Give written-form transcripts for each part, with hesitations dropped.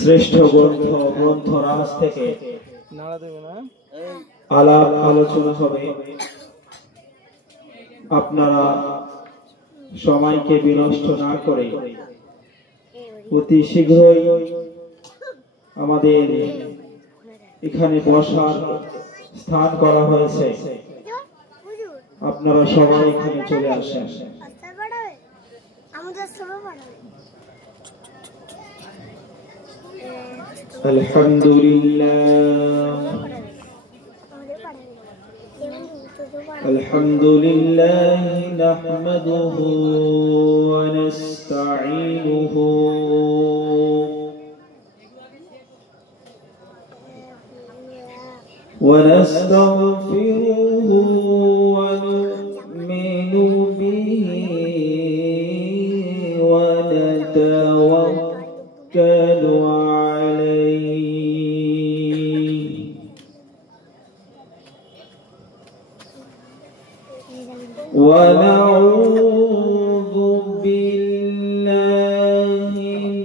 শ্রেষ্ঠ গ্রন্থরাজ থেকে আলাপ আলোচনা হবে। আপনারা সময়কে বিনষ্ট না করে অতি শীঘ্রই আমাদের এখানে বসার স্থান করা হয়েছে, আপনারা সবাই এখানে চলে আসেন। আলহামদুলিল্লাহ নাহমাদুহু ওয়া নাস্তাঈনুহু ওয়া নাস্তাগফিরুহু ওয়া নু'মিনু বিহি ওয়া নাতাওয়াক্কালু ونعوذ بالله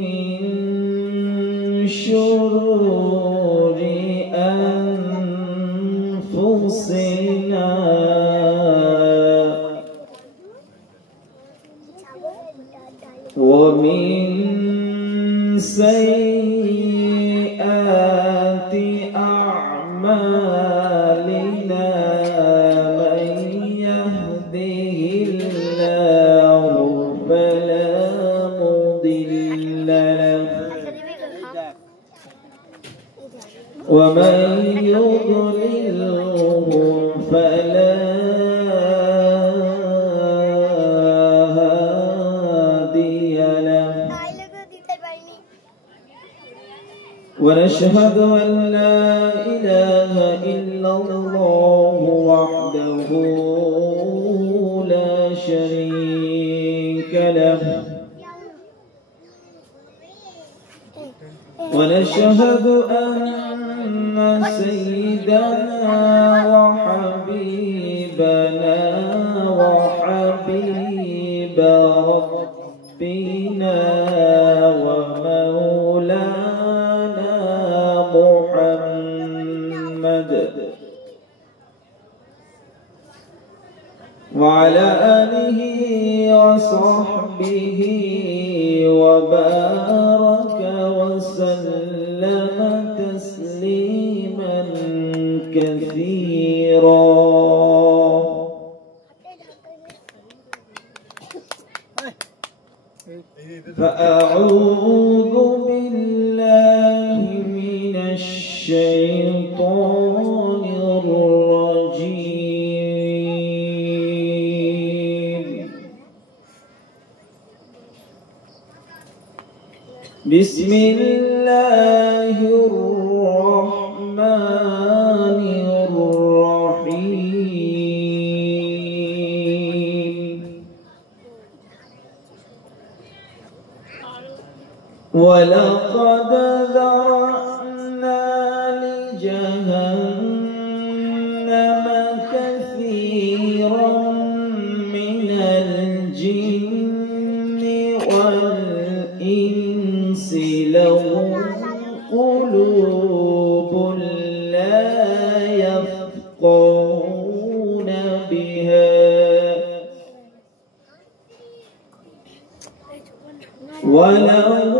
من شرور أنفسنا ومن سيئات أعمالنا ومن يضلله فلا هادي له ونشهد أن لا إله إلا الله وحده لا شريك له ونشهد أن سيدنا وحبيبنا وحبيب ربنا ومولانا محمد وعلى آله وصحبه وبارك وسلم تسليما كثيرا. فأعوذ بالله من الشيطان الرجيم. بسم الله الرحمن الرحيم. ولقد ذرأنا لجهنم كثيرا من الجن والإنس لهم قلوب لا يفقهون بها ولهم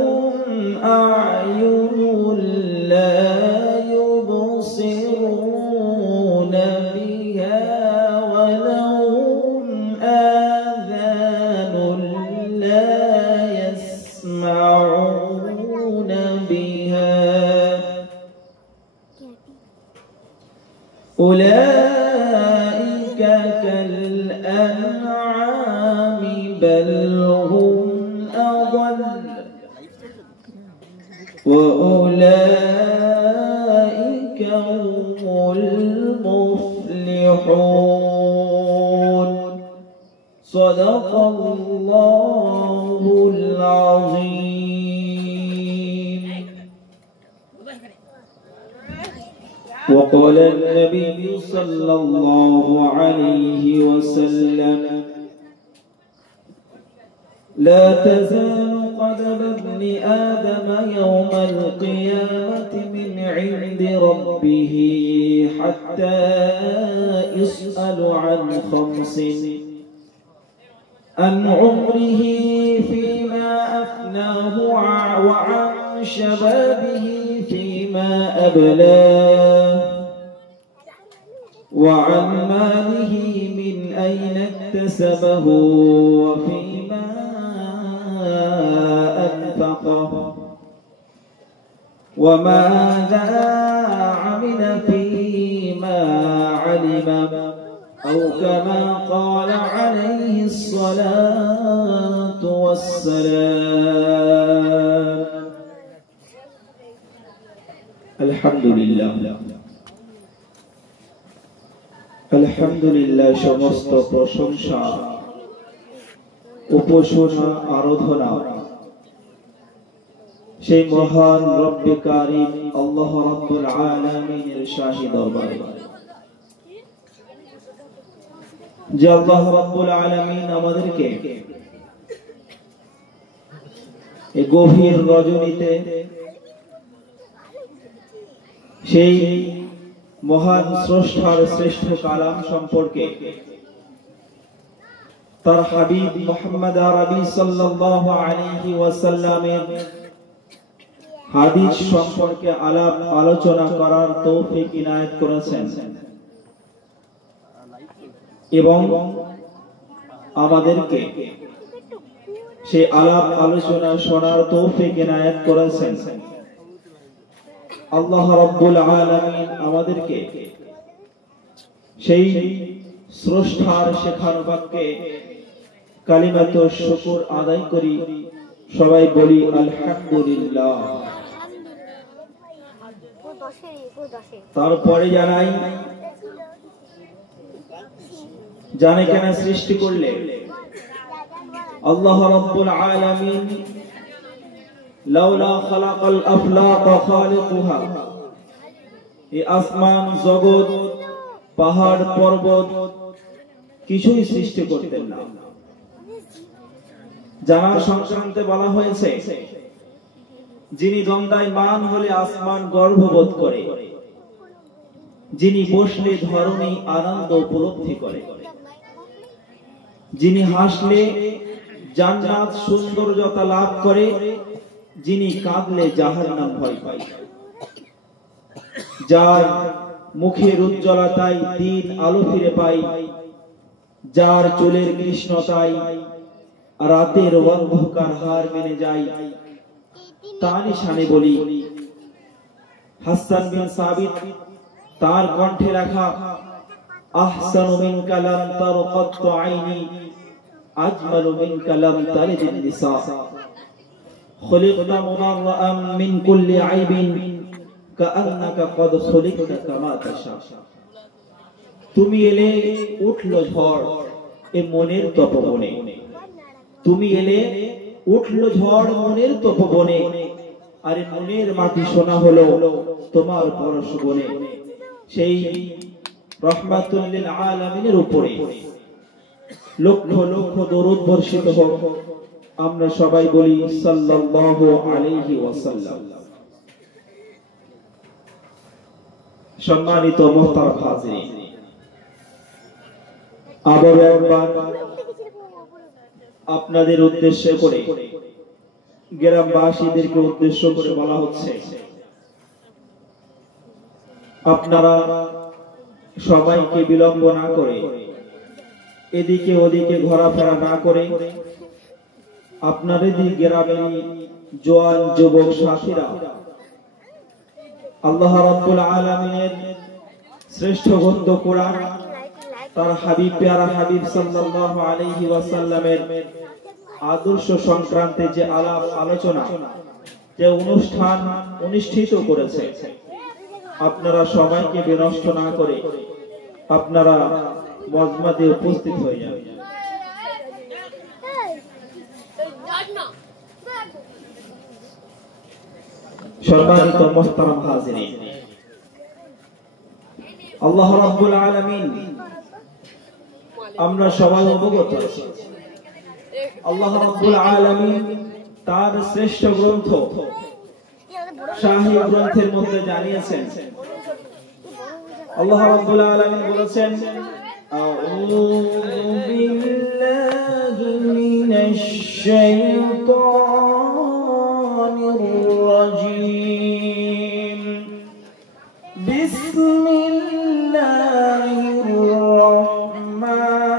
أعين لا يبصرون بها ولهم آذان لا يسمعون بها أولئك كالأنعام بل هم أضل وأولئك هم المفلحون. صدق الله العظيم. وقال النبي صلى الله عليه وسلم: لا تزال عذاب ابن آدم يوم القيامة من عند ربه حتى يسأل عن 5 عن عمره فيما أفناه وعن شبابه فيما أبلاه وعن ماله من أين اكتسبه وفيما أنفقه وماذا عمل فيما علم أو كما قال عليه الصلاة والسلام. الحمد لله আলহামদুলিল্লাহ, সমস্ত প্রশংসা উপাসনা আরাধনা সেই মহান রব্বে কারীম আল্লাহ রাব্বুল আলামিনের শাহী দরবারে, যে আল্লাহ রাব্বুল আলামিন আমাদেরকে এই গভীর রজনীতে সেই মহান স্রষ্টার শ্রেষ্ঠ কালাম সম্পর্কে, তার হাবিব মুহাম্মদ আরবি সাল্লাল্লাহু আলাইহি ওয়াসাল্লামের হাদিস সম্পর্কে আলাপ আলোচনা করার তৌফিক ইনায়েত করেছেন এবং আমাদেরকে সেই আলাপ আলোচনা শোনার তৌফিক ইনায়েত করেছেন। আল্লাহ রাব্বুল আলামিন আমাদেরকে সেই স্রষ্টার শেখানো বাক্যে কালিমাতু শুকর আদায় করি। সবাই বলি আলহামদুলিল্লাহ। তারপরে জানে কেন সৃষ্টি করলে আল্লাহ রাব্বুল আলামিন লাউলা খালাকাল আফলাক খালিকুহা, এই আসমান জগৎ পাহাড় পর্বত কিছুই সৃষ্টি করতেন না। জানার সংক্রান্তে বলা হয়েছে, যিনি দণ্ডায়মান হলে আসমান গর্ববোধ করে, যিনি বসলে ধরণী আনন্দ উপলব্ধি করে, যিনি হাসলে জান্নাত সৌন্দর্যতা লাভ করে, যিনি কাঁদলে জাহান্নাম ভয় পায়, যার মুখের উজ্জ্বলতায় দিন আলো ফিরে পায়, যার চুলের কৃষ্ণতায় রাতের অন্ধকার হার মেনে যায়, তার নিশানে বলি হাসান বিন সাবিত তার কণ্ঠে রাখা আহসানু মিনকা লাম তারকাত আইনি আজমালু মিনকা লাম তালিদিন নিসা খুলিকতা মুবাররাআন মিন কুল্লি আইবিন কাআন্নাকা কদ খুলিকতা কামা তাশা। তুমি এলে উঠলো ঝড় এ মনের তপবনে, তুমি এলে উঠলো ঝড় মনের তপবনে, আরে মনের মাটি সোনা হলো তোমার পরশ বনে। সেই রহমাতুল লিল আলামিনের উপরে লক্ষ লক্ষ দরুদ বর্ষিত হোক। আমরা সবাই বলি সাল্লাল্লাহু আলাইহি ওয়াসাল্লাম। সম্মানিত মুহতারাম হাজিরিন, আবার একবার আপনাদের উদ্দেশ্য করে, গ্রামবাসীদেরকে উদ্দেশ্য করে বলা হচ্ছে, আপনারা সবাইকে বিলম্ব না করে, এদিকে ওদিকে ঘোরাফেরা না করে, আপনাদের গ্রামের জওয়ান যুবক সাথীরা আল্লাহ রাব্বুল আলামিনের শ্রেষ্ঠ গ্রন্থ কোরআন, তার হাবিব প্যারা হাবিব সাল্লাল্লাহু আলাইহি ওয়াসাল্লামের আদর্শ সংক্রান্তে যে আলাপ আলোচনা, যে অনুষ্ঠান অনুষ্ঠিত করেছে, আপনারা সবাইকে বিনষ্ট না করে আপনারা মজমাতে উপস্থিত হয়ে যান। সম্মানিত মুহতারাম হাজিরিন, আল্লাহ রাব্বুল আলামিন, আমরা সবাই অবগত আছি, আল্লাহ রাব্বুল আলামিন তার শ্রেষ্ঠ গ্রন্থ শাহী গ্রন্থের মধ্যে জানিয়েছেন আল্লাহ রাব্বুল আলামিন বলেছেন আউযু বিল্লাহি মিনাশ শাইতানির রাজীম বিসমিল্লাহির রাহমানির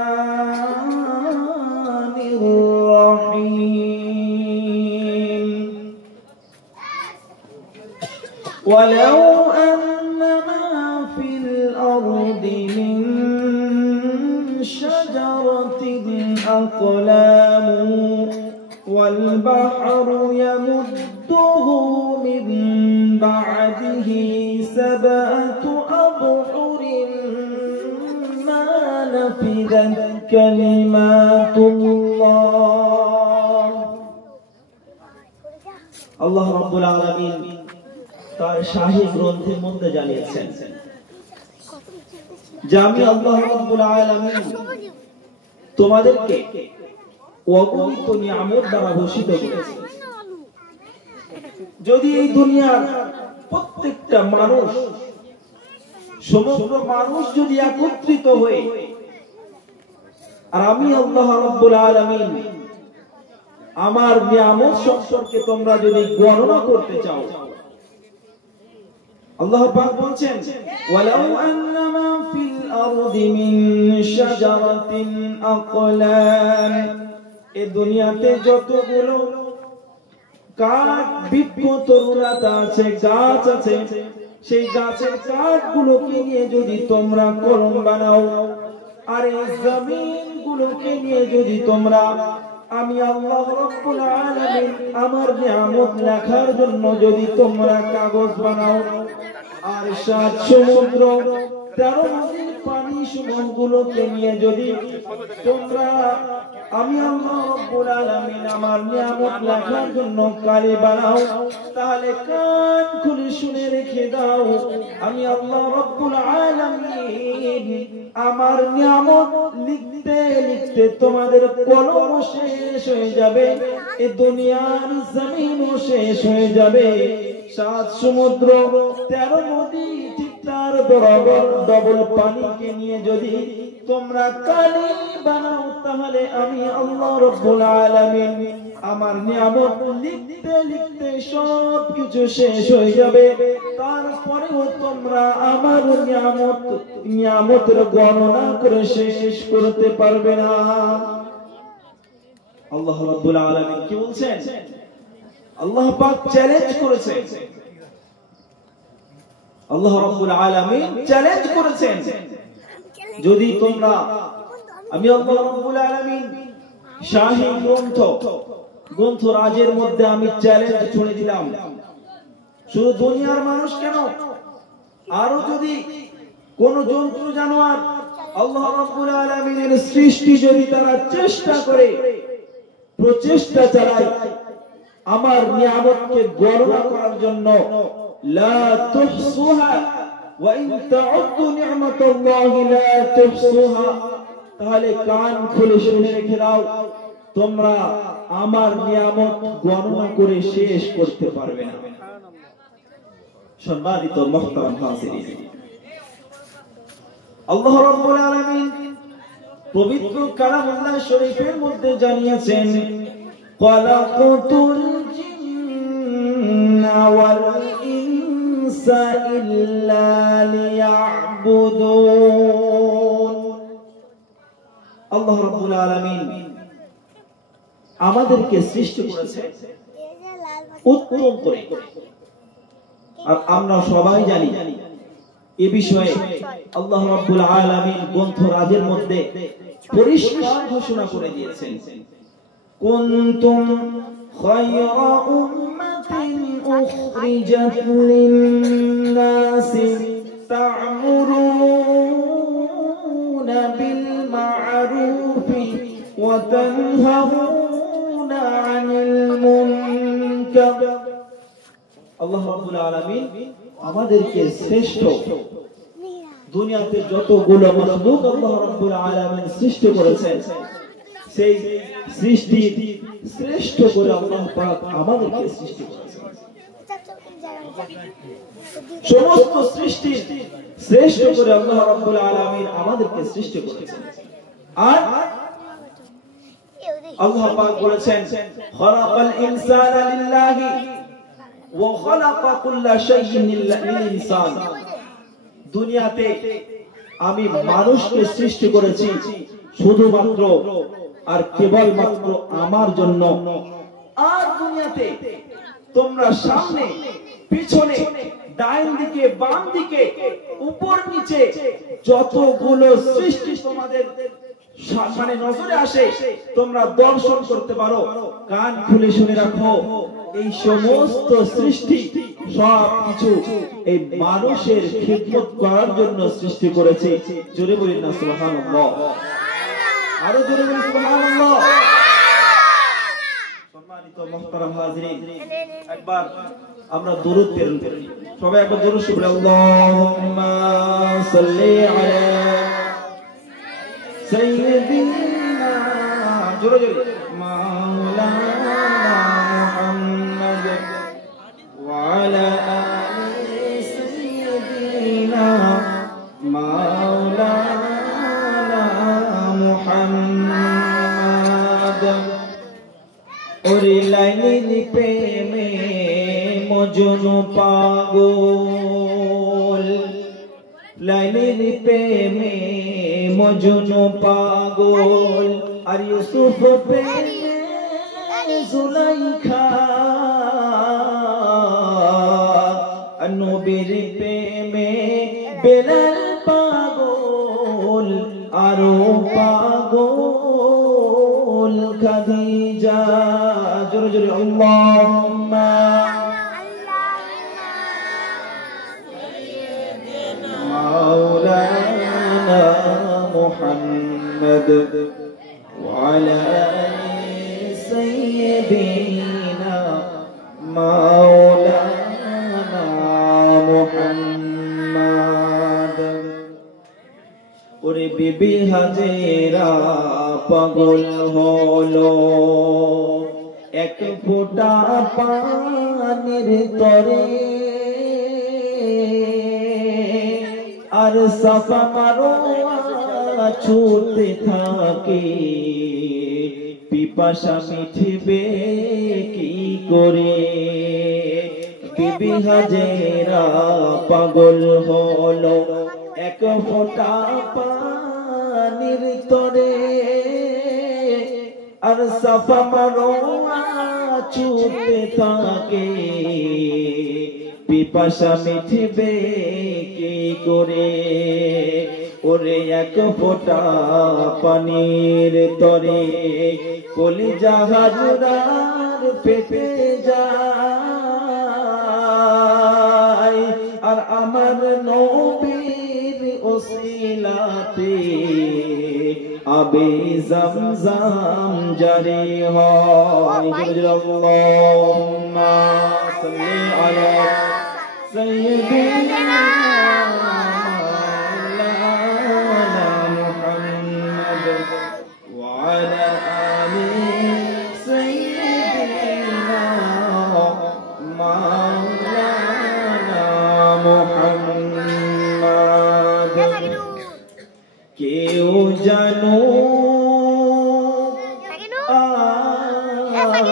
রাহিম ওয়ালাউ আন্নামা ফিল আরদি মিন শাজারাতিন আকলাম ওয়াল বাহরু ইয়ামুদ্দুহু মিন বা'দিহি সাবআতু আবহুরিন মা নাফিদাত কালিমাতুল্লাহ। আল্লাহ রাব্বুল আলামিন তার শাহী গ্রন্থের মধ্যে জানিয়েছেন যে আমি আল্লাহ রাব্বুল আলামিন তোমাদেরকে অগণিত নিয়ামত দ্বারা ভূষিত করেছি। যদি এই দুনিয়ার প্রত্যেকটা মানুষ, সমগ্র মানুষ যদি একত্রিত হয়ে আর আমি আল্লাহ রাব্বুল আলামিন আমার নিয়ামত সম্পর্কে তোমরা যদি গণনা করতে চাও, আল্লাহ পাক বলছেন ওয়ালাউ আন্নামা ফিল আরদি মিন শাজারাতিন আকলাম, এই দুনিয়াতে যতগুলো কাঠ বৃক্ষ তরুলতা আছে, গাছ আছে, সেই গাছের কাঠগুলোকে নিয়ে যদি তোমরা কলম বানাও আর এই জমিনগুলোকে নিয়ে যদি তোমরা আমি আল্লাহ রাব্বুল আলামিন আমার নিয়ামত লেখার জন্য যদি তোমরা কাগজ বানাও আর সাত সমুদ্র 13 নদীর পানি সমূহগুলোকে নিয়ে যদি তোমরা আমি আল্লাহ রাব্বুল আলামিন আমার নিয়ামত লেখার জন্য কালি বানাও, তাহলে কান খুলে শুনে রেখে দাও আমি আল্লাহ রাব্বুল আলামিন আমার নিয়ামত লিখতে লিখতে তোমাদের কলম শেষ হয়ে যাবে, এই দুনিয়ার জমিনও শেষ হয়ে যাবে, 7 সমুদ্র 13 নদী ঠিক তার বরাবর ডবল পানিকে নিয়ে যদি তোমরা কালি বানাও, তাহলে আমি আল্লাহ রাব্বুল আলামিন আমার নিয়ামত লিখতে লিখতে সব কিছু শেষ হয়ে যাবে, তারপরেও তোমরা আমার নিয়ামতের গণনা করে শেষ করতে পারবে না। আল্লাহ রাব্বুল আলামিন কি বলছেন? আল্লাহ পাক চ্যালেঞ্জ করেছেন, আল্লাহ রাব্বুল আলামিন চ্যালেঞ্জ করেছেন যদি তোমরা আমি আল্লাহ রাব্বুল আলামিন শাহী গ্রন্থ রাজের মধ্যে আমি চ্যালেঞ্জ ছুড়ে দিলাম, শুধু দুনিয়ার মানুষ কেন, আরো যদি কোন জন্তু জানোয়ার আল্লাহ রাব্বুল আলামিনের সৃষ্টি যদি তারা চেষ্টা করে, প্রচেষ্টা চালায় আমার নিয়ামতকে গণনা করার জন্য, লা তুহসুহা ওয়া ইন তাউদ্দু নি'মাতাল্লাহি লা তুহসুহা, তাহলে কান খুলে শুনে রেখে দাও তোমরা আমার নিয়ামত গণনা করে শেষ করতে পারবে না। সম্মানিত মুহতারাম হাজিরিন, আল্লাহ রাব্বুল আলামিন পবিত্র কালামুল্লাহ শরীফের মধ্যে জানিয়েছেন খালাকাতুল জিন্না ওয়াল ইনসা ইল্লা লিয়াবুদুন। আল্লাহ রাব্বুল আলামিন আমাদেরকে সৃষ্টি করেছে উত্তম করে, আর আমরা সবাই জানি এই বিষয়ে আল্লাহ রাব্বুল আলামিন গ্রন্থ রাজের মধ্যে পরিষ্কার ঘোষণা করে দিয়েছেন কুনতুম খায়রা উম্মাতিন উখরিজাত লিন-নাসি তা'মুরুনা বিল মা'রুফি ওয়া তানহাউনা 'আনিল মুনকার। আল্লাহ রাব্বুল আলামিন আমাদেরকে শ্রেষ্ঠ দুনিয়াতে যতগুলো মাখলুক আল্লাহ রাব্বুল আলামিন সৃষ্টি করেছেন, সেই সৃষ্টির শ্রেষ্ঠ করে আল্লাহ পাক আমাদেরকে সৃষ্টি করেছেন। সমস্ত সৃষ্টির শ্রেষ্ঠ করে আল্লাহ রাব্বুল আলামিন আমাদেরকে সৃষ্টি করেছেন। আর আল্লাহ পাক বলেছেন খালাকাল ইনসানা লিল্লাহি ওয়া খালাকা কুল্লা শাইইন লিল ইনসান। দুনিয়াতে আমি মানুষকে সৃষ্টি করেছি শুধুমাত্র আর কেবলমাত্র আমার জন্য। আর দুনিয়াতে তোমরা সামনে পিছনে ডাইন দিকে বাম দিকে উপর নিচে যতগুলো সৃষ্টি তোমাদের মানে নজরে আসে তোমরা দর্শন করতে পারো, কান খুলে শুনে রাখো, এই সমস্ত সৃষ্টি সবকিছু এই মানুষের খিদমত করার জন্য সৃষ্টি করেছে। জোরে বলেন না সুবহানাল্লাহ, আরো জোরে বলেন সুবহানাল্লাহ। সম্মানিত মুহতারাম হাজিরিন, একবার আমরা দরুদ প্রেরণ করি, সবাই একবার দরুদ পড়ি। আল্লাহুম্মা সাল্লি আলা সাইয়্যিদিনা, জোরে জোরে, মাওলানা মুহাম্মদ ওয়া আলা আলি সাইয়্যিদিনা মাওলানা মুহাম্মদ। ওরে লাইলির প্রেমে মজনু পাগল, লাইলির প্রেমে মজনু পাগল, আর ইউসুফ প্রেমে জুলাইখা, আর নবীর প্রেমে বেলাল পাগল, আরো পাগল খাদিজা। জোরে জোরে আল্লাহুম্মা মাওলানা মুহাম্মদ ওয়া আলা আলি সাইয়্যিদিনা মাওলানা মুহাম্মদ। ওরে বিবি হাজেরা পাগল হলো এক ফোঁটা পানির তরে, আর সাফা মারোয়া ছুটতে থাকে, পিপাসা মিটবে কি করে। বিবি হাজেরা পাগল হলো এক ফোঁটা পানির তরে, আর সাফা মারোয়া ছুটতে থাকে, পিপাসা মিটবে কি করে। ওরে এক ফোঁটা পানির তরে কলিজা হাজরার পেটে যায়, আর আমার নবীর ওসিলাতে আবে জমজম জারি হয়। আল্লাহুম্মা সাল্লি আলা সাইয়্যিদিনা মাওলানা মুহাম্মদ ওয়া আলা আলি সাইয়্যিদিনা মাওলানা মুহাম্মদ। কেউ জানো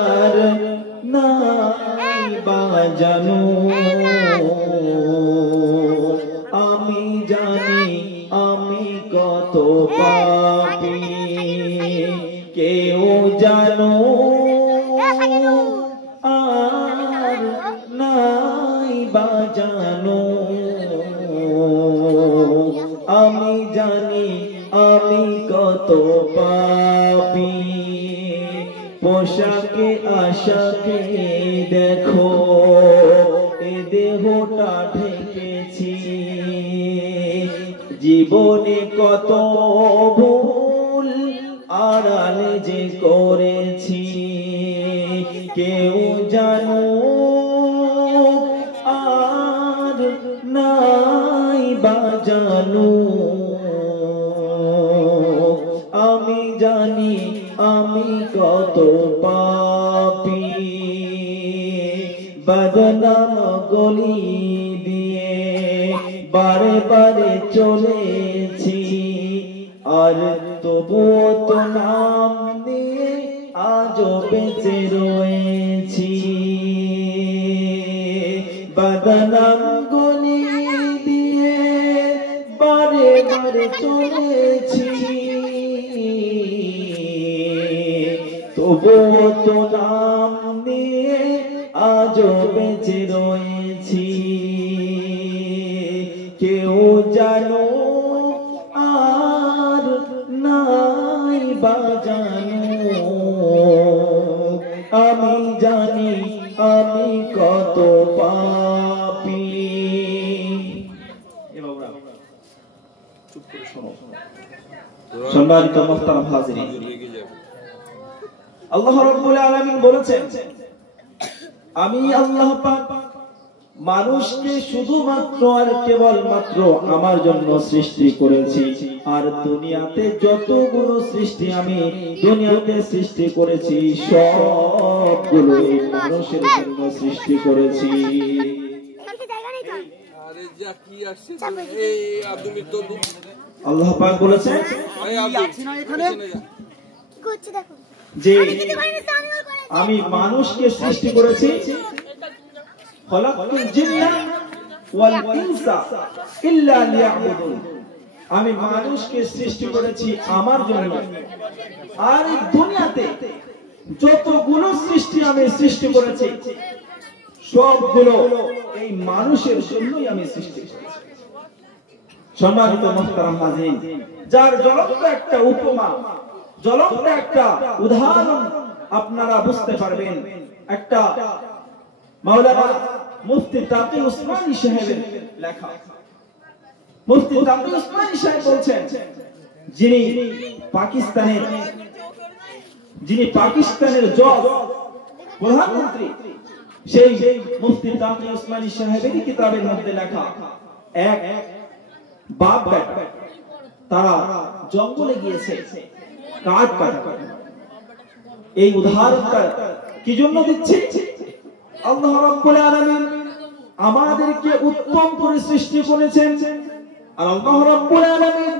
আর নাই বা জানো, আমি জানি আমি কত পাপী। কেউ জানো আর নাই বা জানো, আমি জানি আমি কত পাপী। পোশাকে আশাকে দেখো এ দেহটা ঢেকেছি, জীবনে কত ভুল আড়ালে যে করেছি। কেউ জানো আর নাই বা জানো, আমি জানি বদনাম গলি দিয়ে বারে বারে চলেছি, আর তবুও তো নাম দিয়ে আজও বেঁচে রয়েছি। বদনাম গলি দিয়ে বারে বারে চলেছি, তবুও তো নাম দিয়ে আজও বেঁচে রয়েছি। কেউ জানো আর নাই বাজানো, আমি জানি আমি কত পাপী। সম্মানিত মুহতারাম হাজিরিন, আল্লাহ রাব্বুল আলামিন বলেছেন, আমি আল্লাহ পাক মানুষকে শুধুমাত্র আর কেবলমাত্র আমার জন্য সৃষ্টি করেছি, আর দুনিয়াতে যতগুলো সৃষ্টি আমি দুনিয়াতে সৃষ্টি করেছি সবগুলো এই মানুষের জন্য সৃষ্টি করেছি। আল্লাহ পাক বলেছেন যে আমি মানুষকে সৃষ্টি করেছি, খলাকতুল জিন্না ওয়াল ইনসা ইল্লা লিয়াবুদুন, আমি মানুষকে সৃষ্টি করেছি আমার জন্য, আর এই দুনিয়াতে যতগুলো সৃষ্টি আমি সৃষ্টি করেছি সবগুলো এই মানুষের জন্যই আমি সৃষ্টি করেছি। সম্মানিত মুহতারাম হাজিরিন, যার জ্বলন্ত একটা উপমা, জ্বলন্ত একটা উদাহরণ আপনারা বুঝতে পারবেন। একটা মাওলানা মুফতি তাকি উসমানী সাহেবের লেখা। মুফতি তাকি উসমানী সাহেব বলছেন, যিনি পাকিস্তানের জজ প্রধানমন্ত্রী, সেই মুফতি তাকি উসমানী সাহেবেরই কিতাবের মধ্যে লেখা, এক বাপ বেটা তারা জঙ্গলে গিয়েছে কাঠ কাটা। এই উদাহরণটা কি জন্য দিচ্ছি? আল্লাহ রাব্বুল আলামিন আমাদেরকে উত্তম করে সৃষ্টি করেছেন, আর আল্লাহ রাব্বুল আলামিন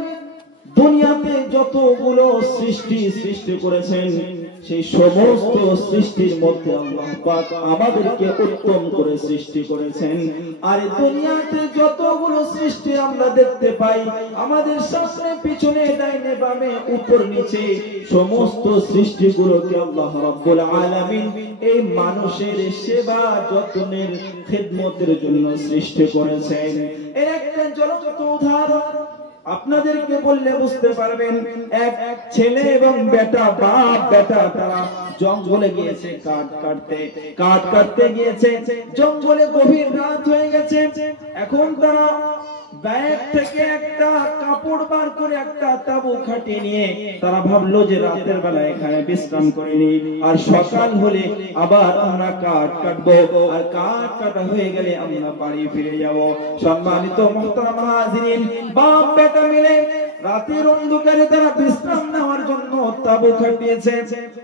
দুনিয়াতে যতগুলো সৃষ্টি করেছেন সেই সমস্ত সৃষ্টির মধ্যে আল্লাহ পাক আমাদেরকে উত্তম করে সৃষ্টি করেছেন। আর দুনিয়াতে যতগুলো সৃষ্টি আমরা দেখতে পাই, আমাদের সামনে পিছনে ডাইনে বামে উপর নিচে সমস্ত সৃষ্টিগুলোকে আল্লাহ রাব্বুল আলামিন এই মানুষের সেবা যত্নের খিদমতের জন্য সৃষ্টি করেছেন। এর একটা জ্বলন্ত উদাহরণ আপনাদেরকে বললে বুঝতে পারবেন। এক ছেলে এবং বেটা, বাপ বেটা তারা জঙ্গলে গিয়েছে কাঠ কাটতে গিয়েছে। জঙ্গলে গভীর রাত হয়ে গেছে। এখন তারা ব্যাগ থেকে একটা কাপড় বার করে একটা তাঁবু খাটিয়ে নিয়ে তারা ভাবলো যে রাতের বেলা এখানে বিশ্রাম করে নিই, আর সকাল হলে আবার আমরা কাঠ কাটবো, আর কাঠ কাটা হয়ে গেলে আমরা বাড়ি ফিরে যাব। সম্মানিত মুহতারাম হাজিরিন, বাপ বেটা মিলে রাতের অন্ধকারে তারা বিশ্রাম নেওয়ার জন্য তাঁবু খাটিয়েছে।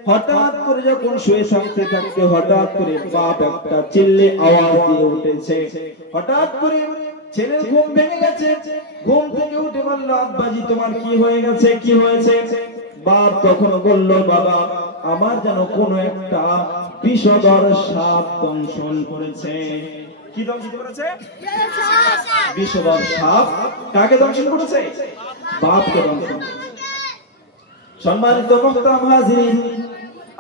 হঠাৎ করে যখন শুয়ে থাকতে হঠাৎ করে বাপ একটা চিল্লে আওয়াজ দিয়ে উঠেছে। হঠাৎ করে ছেলের ঘুম ভেঙে গেছে। ঘুম থেকে উঠে বলল, আব্বাজি তোমার কি হয়ে গেছে, কি হয়েছে? বাপ তখন বলল, বাবা আমার যেন কোনো একটা বিষধর সাপ দংশন করেছে। কি দংশন করেছে? বিষধর সাপ। কাকে দংশন করেছে? বাপকে দংশন করেছে। সম্মানিত মুহতারাম হাজিরিন,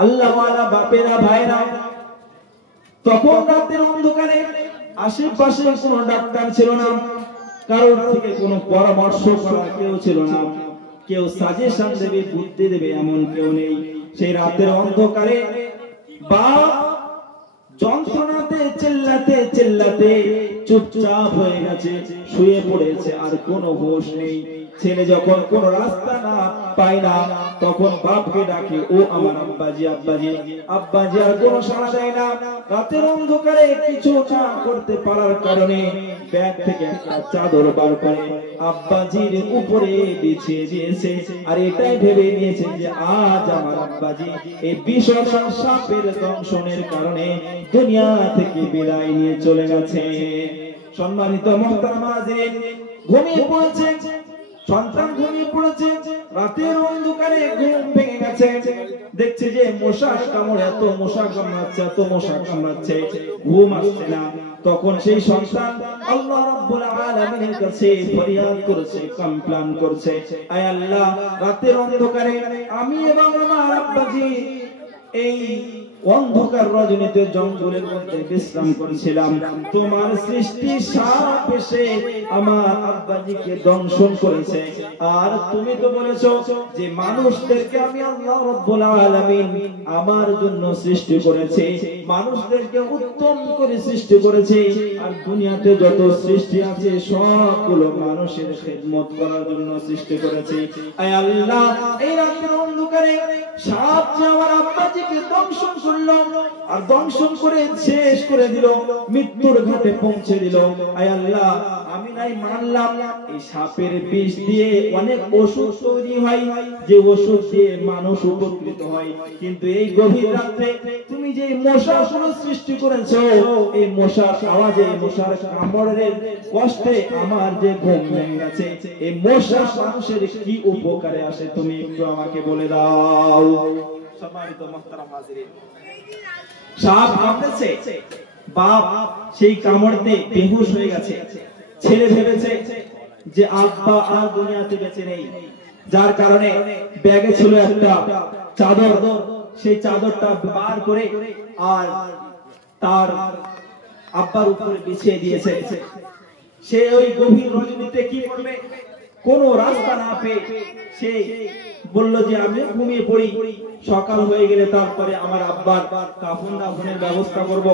আল্লাহ ওয়ালা বাপেরা ভাইরা, তখন রাতের অন্ধকারে আশেপাশে কোনো ডাক্তার ছিল না, কারোর থেকে কোনো পরামর্শ করা কেউ ছিল না, কেউ সাজেশন দেবে, বুদ্ধি দেবে এমন কেউ নেই। সেই রাতের অন্ধকারে বাপ যন্ত্রণাতে চিল্লাতে চুপচাপ হয়ে গেছে, শুয়ে পড়েছে, আর কোনো হুঁশ নেই। ছেলে যখন কোন রাস্তা না পায় না তখন বাপকে ডাকে, ও আমার আব্বাজি আব্বাজি। আব্বাজি আর কোনো সাড়া দেয় না। রাতের অন্ধকারে কিছু না করতে পারার কারণে ব্যাগ থেকে একটা চাদর বার করে আব্বাজির উপরে বিছিয়ে দিয়েছে, আর এটাই ভেবে নিয়েছে যে আজ আমার আব্বাজি এই বিষধর সাপের দংশনের কারণে দুনিয়া থেকে বিদায় নিয়ে চলে গেছে। সম্মানিত মুহতারাম হাজিরিন, ঘুমিয়ে পড়েছে সন্তান, ঘুমিয়ে পড়েছে। রাতের অন্ধকারে ঘুম ভেঙে গেছে, দেখছে যে মশার কামড়, এত মশা কামড়াচ্ছে, এত মশা কামড়াচ্ছে, ঘুম আসছে না। তখন সেই সন্তান আল্লাহ রাব্বুল আলামিনের কাছে ফরিয়াদ করেছে, কমপ্লেইন করছে, আয় আল্লাহ, রাতের অন্ধকারে আমি এবং আমার আব্বাজি এই অন্ধকার রজনীতে জঙ্গলের মধ্যে বিশ্রাম করেছিলাম, তোমার সৃষ্টি সাপ এসে আমার আব্বাজিকে দংশন করেছে। আর তুমি তো বলেছো যে মানুষদেরকে আমি আল্লাহ রাব্বুল আলামিন আমার জন্য সৃষ্টি করেছি, মানুষদেরকে উত্তম করে সৃষ্টি করেছি, আর দুনিয়াতে যত সৃষ্টি আছে সবগুলো মানুষের খেদমত করার জন্য সৃষ্টি করেছি। আয় আল্লাহ, এই রাতের অন্ধকারে সাপ যে আমার আব্বাজিকে দংশন করলো, আর দংশন করে শেষ করে দিল, মৃত্যুর ঘাটে পৌঁছে দিল। আয় আল্লাহ, আমি নাই মানলাম এই সাপের বিষ দিয়ে অনেক ওষুধ তৈরি হয়, যে ওষুধ দিয়ে মানুষ উপকৃত হয়, কিন্তু এই গভীর রাতে তুমি যে মশাগুলো সৃষ্টি করেছো, এই মশার আওয়াজে, মশার কামড়ের কষ্টে আমার যে ঘুম ভেঙে গেছে, এই মশা মানুষের কি উপকারে আসে তুমি একটু আমাকে বলে দাও। সম্মানিত মুহতারাম হাজিরিন, সাপ কামড়েছে, বাপ সেই কামড়তে বেহুশ হয়ে গেছে। ছেলে ভেবেছে যে আব্বা আর দুনিয়াতে বেঁচে নেই, যার কারণে ব্যাগে ছিল একটা চাদর, সেই চাদরটা বার করে আর তার আব্বার উপরে বিছিয়ে দিয়েছে। সে ওই গভীর রজনীতে কি করবে, কোন রাস্তা না পেয়ে সে বলল যে আমি ঘুমিয়ে পড়ি, সকাল হয়ে গেলে তারপরে আমার আব্বার কাফন দাফনের ব্যবস্থা করব।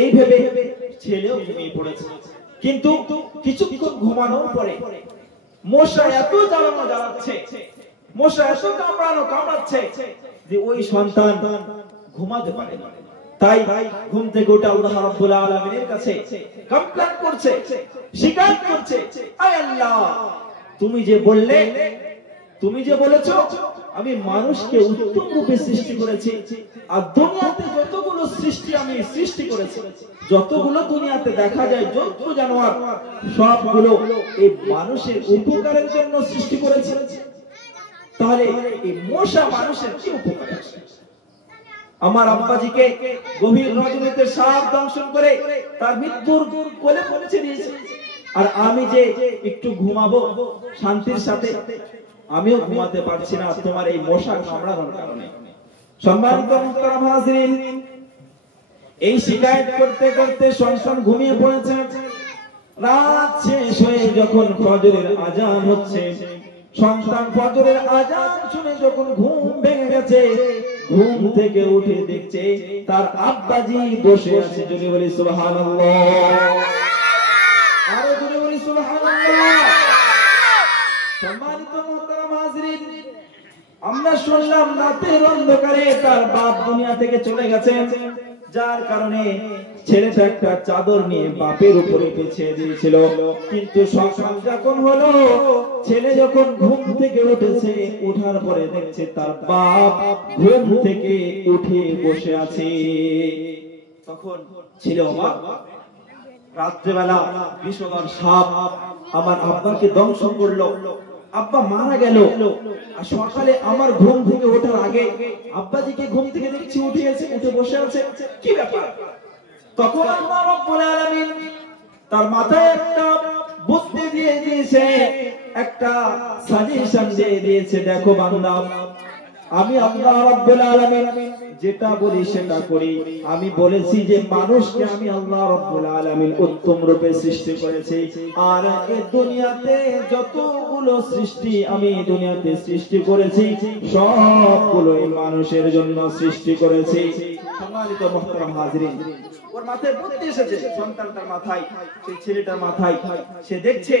এই ভেবে ছেলেও ঘুমিয়ে পড়েছে। কিন্তু কিছুক্ষণ ঘুমানোর পরে মশা এত জ্বালাচ্ছে, মশা এত কামড়াচ্ছে যে ওই সন্তান ঘুমাতে পারে না। তাই ঘুম থেকে উঠে আল্লাহ রাব্বুল আলামিনের কাছে কমপ্লেইন করছে, শিকায়ত করছে, আয় আল্লাহ, তুমি যে বলেছো আমি মানুষকে উত্তম রূপে সৃষ্টি করেছি, আর দুনিয়াতে যতগুলো সৃষ্টি আমি সৃষ্টি করেছি, যতগুলো দুনিয়াতে দেখা যায় যত জানোয়ার, সবগুলো এই মানুষের উপকারের জন্য সৃষ্টি করেছি, তাহলে এই মশা মানুষের কি উপকারে আসে? আমার আব্বাজিকে গভীর রজনীতে সাপ দংশন করে তার মৃত্যুর কোলে পৌঁছে দিয়েছে, আর আমি যে একটু ঘুমাবো শান্তির সাথে, আমিও ঘুমাতে পারছি না তোমার এই মশা কামড়ানোর কারণে। সম্মানিত মুহতারাম হাজিরিন, এই শিকায়ত করতে করতে সন্তান ঘুমিয়ে পড়েছে। রাত শেষ হয়ে যখন ফজরের আযান হচ্ছে, সন্তান ফজরের আযান শুনে যখন ঘুম ভেঙে গেছে, ঘুম থেকে উঠে দেখছে তার আব্বাজি বসে আছে। যদি বলি সুবহানাল্লাহ, আরো যদি বলি সুবহানাল্লাহ। সম্মানিত মুহতারাম হাজিরিন, আমরা শুনলাম রাতের অন্ধকারে তার বাপ দুনিয়া থেকে চলে গেছে, যার কারণে ছেলেটা একটা চাদর নিয়ে বাপের উপরে বিছিয়ে দিয়েছিল। কিন্তু সকাল যখন হলো, ছেলে যখন ঘুম থেকে উঠেছে, ওঠার পরে দেখছে তার বাপ ঘুম থেকে উঠে বসে আছে। তখন ছেলে অবাক, রাত্রেবেলা বিষধর সাপ আমার আব্বাকে দংশন করলো, আব্বা মারা গেল, আর সকালে আমার ঘুম থেকে ওঠার আগে আব্বাজিকে ঘুম থেকে দেখছি উঠে বসে আছে, কি ব্যাপার? তখন আল্লাহ রাব্বুল আলামিন তার মাথায় একটা বুদ্ধি দিয়ে দিয়েছে, একটা সাজেশন দিয়ে দিয়েছে, দেখো বান্দা, আমি আল্লাহ রাব্বুল আলামিন যেটা বলি সেটা করি। আমি বলেছি যে মানুষকে আমি আল্লাহ রাব্বুল আলামিন উত্তম রূপে সৃষ্টি করেছি, আর এই দুনিয়াতে যতগুলো সৃষ্টি আমি দুনিয়াতে সৃষ্টি করেছি সবগুলোই মানুষের জন্য সৃষ্টি করেছি। সম্মানিত মুহতারাম হাজিরিন, ওর মাথায় বুদ্ধি এসেছে, সন্তানটার মাথায়, সেই ছেলেটার মাথায়। সে দেখছে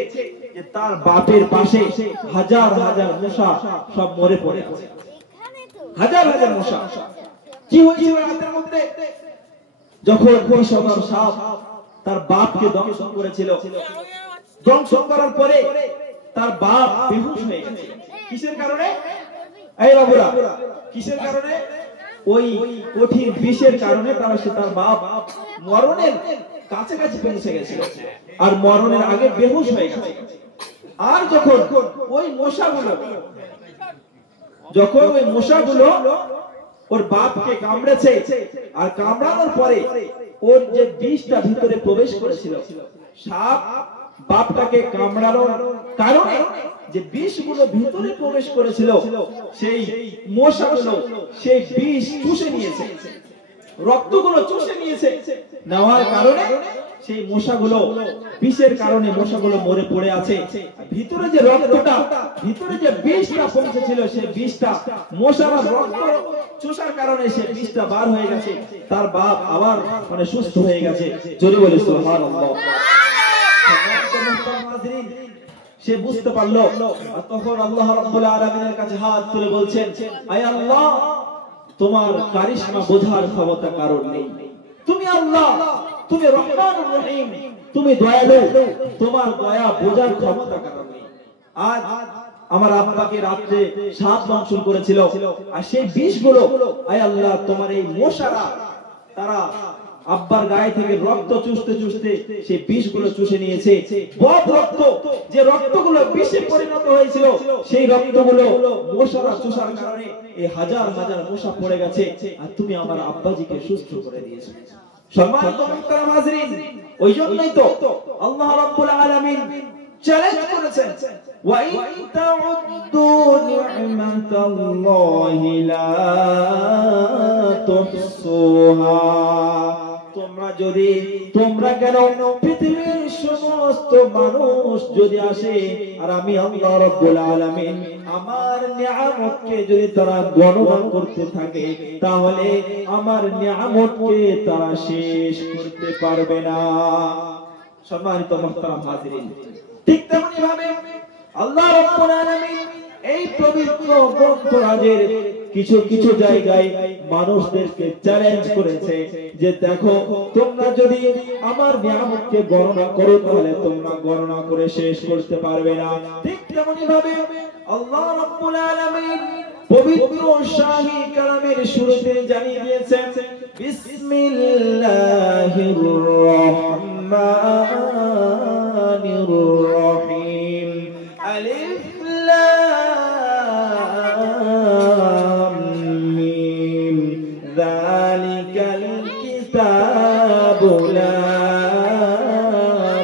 যে তার বাপের পাশে হাজার হাজার মশা সব মরে পড়ে আছে, হাজার হাজার মশা। কি হয়েছিল রাতের মধ্যে? যখন বিষধর সাপ তার বাপকে দংশন করেছিল, দংশন করার পরে তার বাপ বেহুশ হয়ে গেছে। কিসের কারণে? এই বাবুরা, কিসের কারণে? ওই কঠিন বিষের কারণে তার বাপ মরণের কাছাকাছি পৌঁছে গেছিল আর মরণের আগে বেহুশ হয়ে গেছে। আর যখন ওই মশাগুলো ওর বাপকে কামড়েছে, আর কামড়ানোর পরে ওর যে বিষটা ভিতরে প্রবেশ করেছিল, সাপ বাপটাকে কামড়ানোর কারণে যে বিষগুলো ভিতরে প্রবেশ করেছিল, সেই মশাগুলো সেই বিষ চুষে নিয়েছে, রক্তগুলো চুষে নিয়েছে। নেওয়ার কারণে সেই মশাগুলো, বিষের কারণে মশাগুলো মরে পড়ে আছে। ভিতরে যে রক্তটা, ভিতরে যে বিষটা পৌঁছেছিল, সেই বিষটা মশার রক্ত চুষার কারণে সেই বিষটা বার হয়ে গেছে। তার বাপ আবার সুস্থ হয়ে গেছে। জোরে বলে সুবহানাল্লাহ। সে বুঝতে পারলো, তখন আল্লাহ রাব্বুল আলামিনের কাছে হাত তুলে বলছেন, আয় আল্লাহ, তোমার কারিশমা বোঝার ক্ষমতা কারণ নেই। তুমি আল্লাহ, তুমি রহমানুর রহিম, তুমি দয়ালু, তোমার দয়া বোঝার ক্ষমতা কারণ নেই। আজ আমার আব্বাকে রাতে সাপ দংশন করেছিল, আর সেই বিষগুলো আয় আল্লাহ তোমার এই মশারা তারা আব্বার গায়ে থেকে রক্ত চুষতে চুষতে সেই বিষগুলো চুষে নিয়েছে। বদ রক্ত, যে রক্তগুলো বিষে পরিণত হয়েছিল, সেই রক্তগুলো মশারা চুষার কারণে এই হাজার হাজার মশা পড়ে গেছে, আর তুমি আমার আব্বাজিকে সুস্থ করে দিয়েছো। সম্মানিত মুহতারাম হাজরিন, ওই জন্যই তো আল্লাহ রাব্বুল আলামিন চ্যালেঞ্জ করেছেন, ওয়া ইন তাউদ্দু নি'মাতাল্লাহি লা তুহসুহা। তোমরা কেন পৃথিবীর সমস্ত মানুষ যদি আসে আর আমি আল্লাহ রাব্বুল আলামিন আমার নিয়ামতকে যদি তারা গণনা করতে থাকে, তাহলে আমার নিয়ামতকে তারা শেষ করতে পারবে না। সম্মানিত মুহতারাম হাজিরিন, ঠিক তেমনি ভাবে আল্লাহ রাব্বুল আলামিন এই পবিত্র গ্রন্থরাজের কিছু কিছু জায়গায় মানুষদেরকে চ্যালেঞ্জ করেছে যে দেখো, তোমরা যদি আমার নিয়ামতকে গণনা করো, তাহলে তোমরা গণনা করে শেষ করতে পারবে না। ঠিক তেমনি ভাবে আল্লাহ রাব্বুল আলামিন পবিত্র শাহী কালামের শুরুতে জানিয়ে দিয়েছেন, বিসমিল্লাহির রহমানির রহিম, আলিফ লাম মিম, যালিকাল কিতাবু লা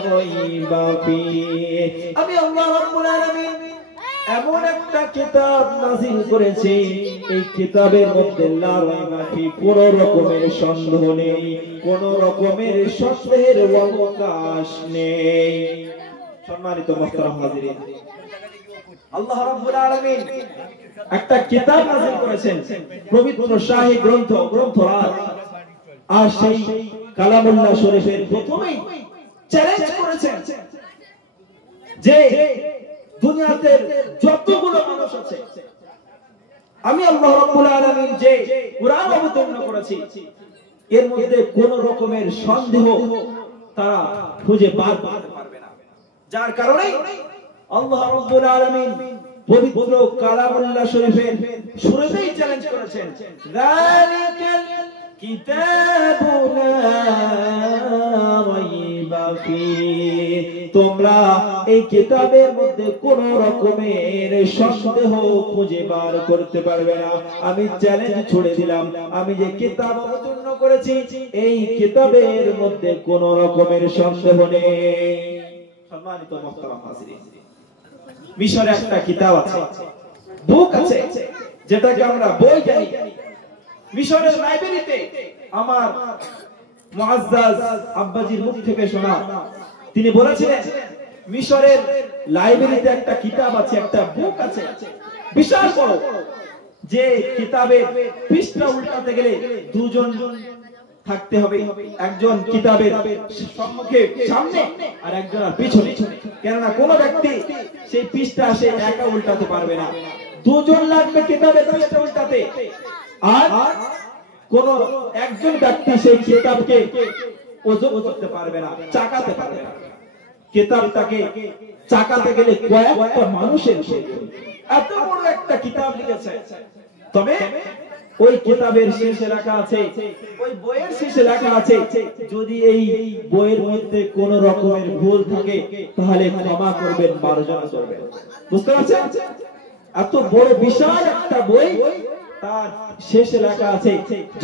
রাইবা ফীহ। আমি আল্লাহ রাব্বুল আলামিন এমন একটা কিতাব নাযিল করেছি, এই কিতাবের মধ্যে লা রাইবা ফীহ, কোন রকমের সন্দেহ নেই, কোন রকমের সন্দেহের অবকাশ নেই। সম্মানিত মুহতারাম হাজিরিন, আল্লাহ রাব্বুল আলামিন একটা কিতাব নাযিল করেছেন, পবিত্র শাহী গ্রন্থরাজ। আর সেই কালামুল্লাহ শরীফের প্রথমেই চ্যালেঞ্জ করেছেন যে দুনিয়াতে যতগুলো মানুষ আছে, আমি আল্লাহ রাব্বুল আলামিন যে কুরআন অবতীর্ণ করেছি, এর মধ্যে কোন রকমের সন্দেহ তারা খুঁজে বার করতে পারবে না। যার কারণে আল্লাহ রাব্বুল আলামিন পবিত্র কালামুল্লাহ শরীফের শুরুতেই চ্যালেঞ্জ করেছেন, যালিকাল কিতাবু লা রাইবা ফীহ, তোমরা এই কিতাবের মধ্যে কোন রকমের সন্দেহ খুঁজে বার করতে পারবে না। আমি চ্যালেঞ্জ ছুড়ে দিলাম, আমি যে কিতাব অবতীর্ণ করেছি, এই কিতাবের মধ্যে কোন রকমের সন্দেহ নেই। সম্মানিত মুহতারাম হাজিরিন, মিশরে একটা কিতাব আছে, বুক আছে, যেটাকে আমরা বই জানি। মিশরের লাইব্রেরিতে আমার মুআজ্জাজ আব্বাজির মুখ থেকে শোনা, তিনি বলেছিলেন মিশরের লাইব্রেরিতে একটা কিতাব আছে, একটা বুক আছে, বিশাল বড়, যে কিতাবে পৃষ্ঠা উল্টাতে গেলে দুজন থাকতে হবে একজন কিতাবের সম্মুখে সামনে আর একজন পিছনে, কেননা কোন ব্যক্তি সেই পৃষ্ঠা সে একা উল্টাতে পারবে না, দুজন লাগবে কিতাবের পৃষ্ঠা উল্টাতে। আর কোন একজন ব্যক্তি সেই কিতাবকে ওজন করতে পারবে না, চাকাতে পারবে না। কিতাবটাকে চাকাতে গেলে কয়েকটা মানুষের এত বড় একটা কিতাব লিখেছে, তবে ওই কিতাবের শেষে লেখা আছে, ওই বইয়ের শেষে লেখা আছে, যদি এই বইয়ের মধ্যে কোন রকমের ভুল থাকে তাহলে ক্ষমা করবেন, মার্জনা করবেন। বুঝতে পারছেন? এত বড় বিশাল একটা বই, তার শেষে লেখা আছে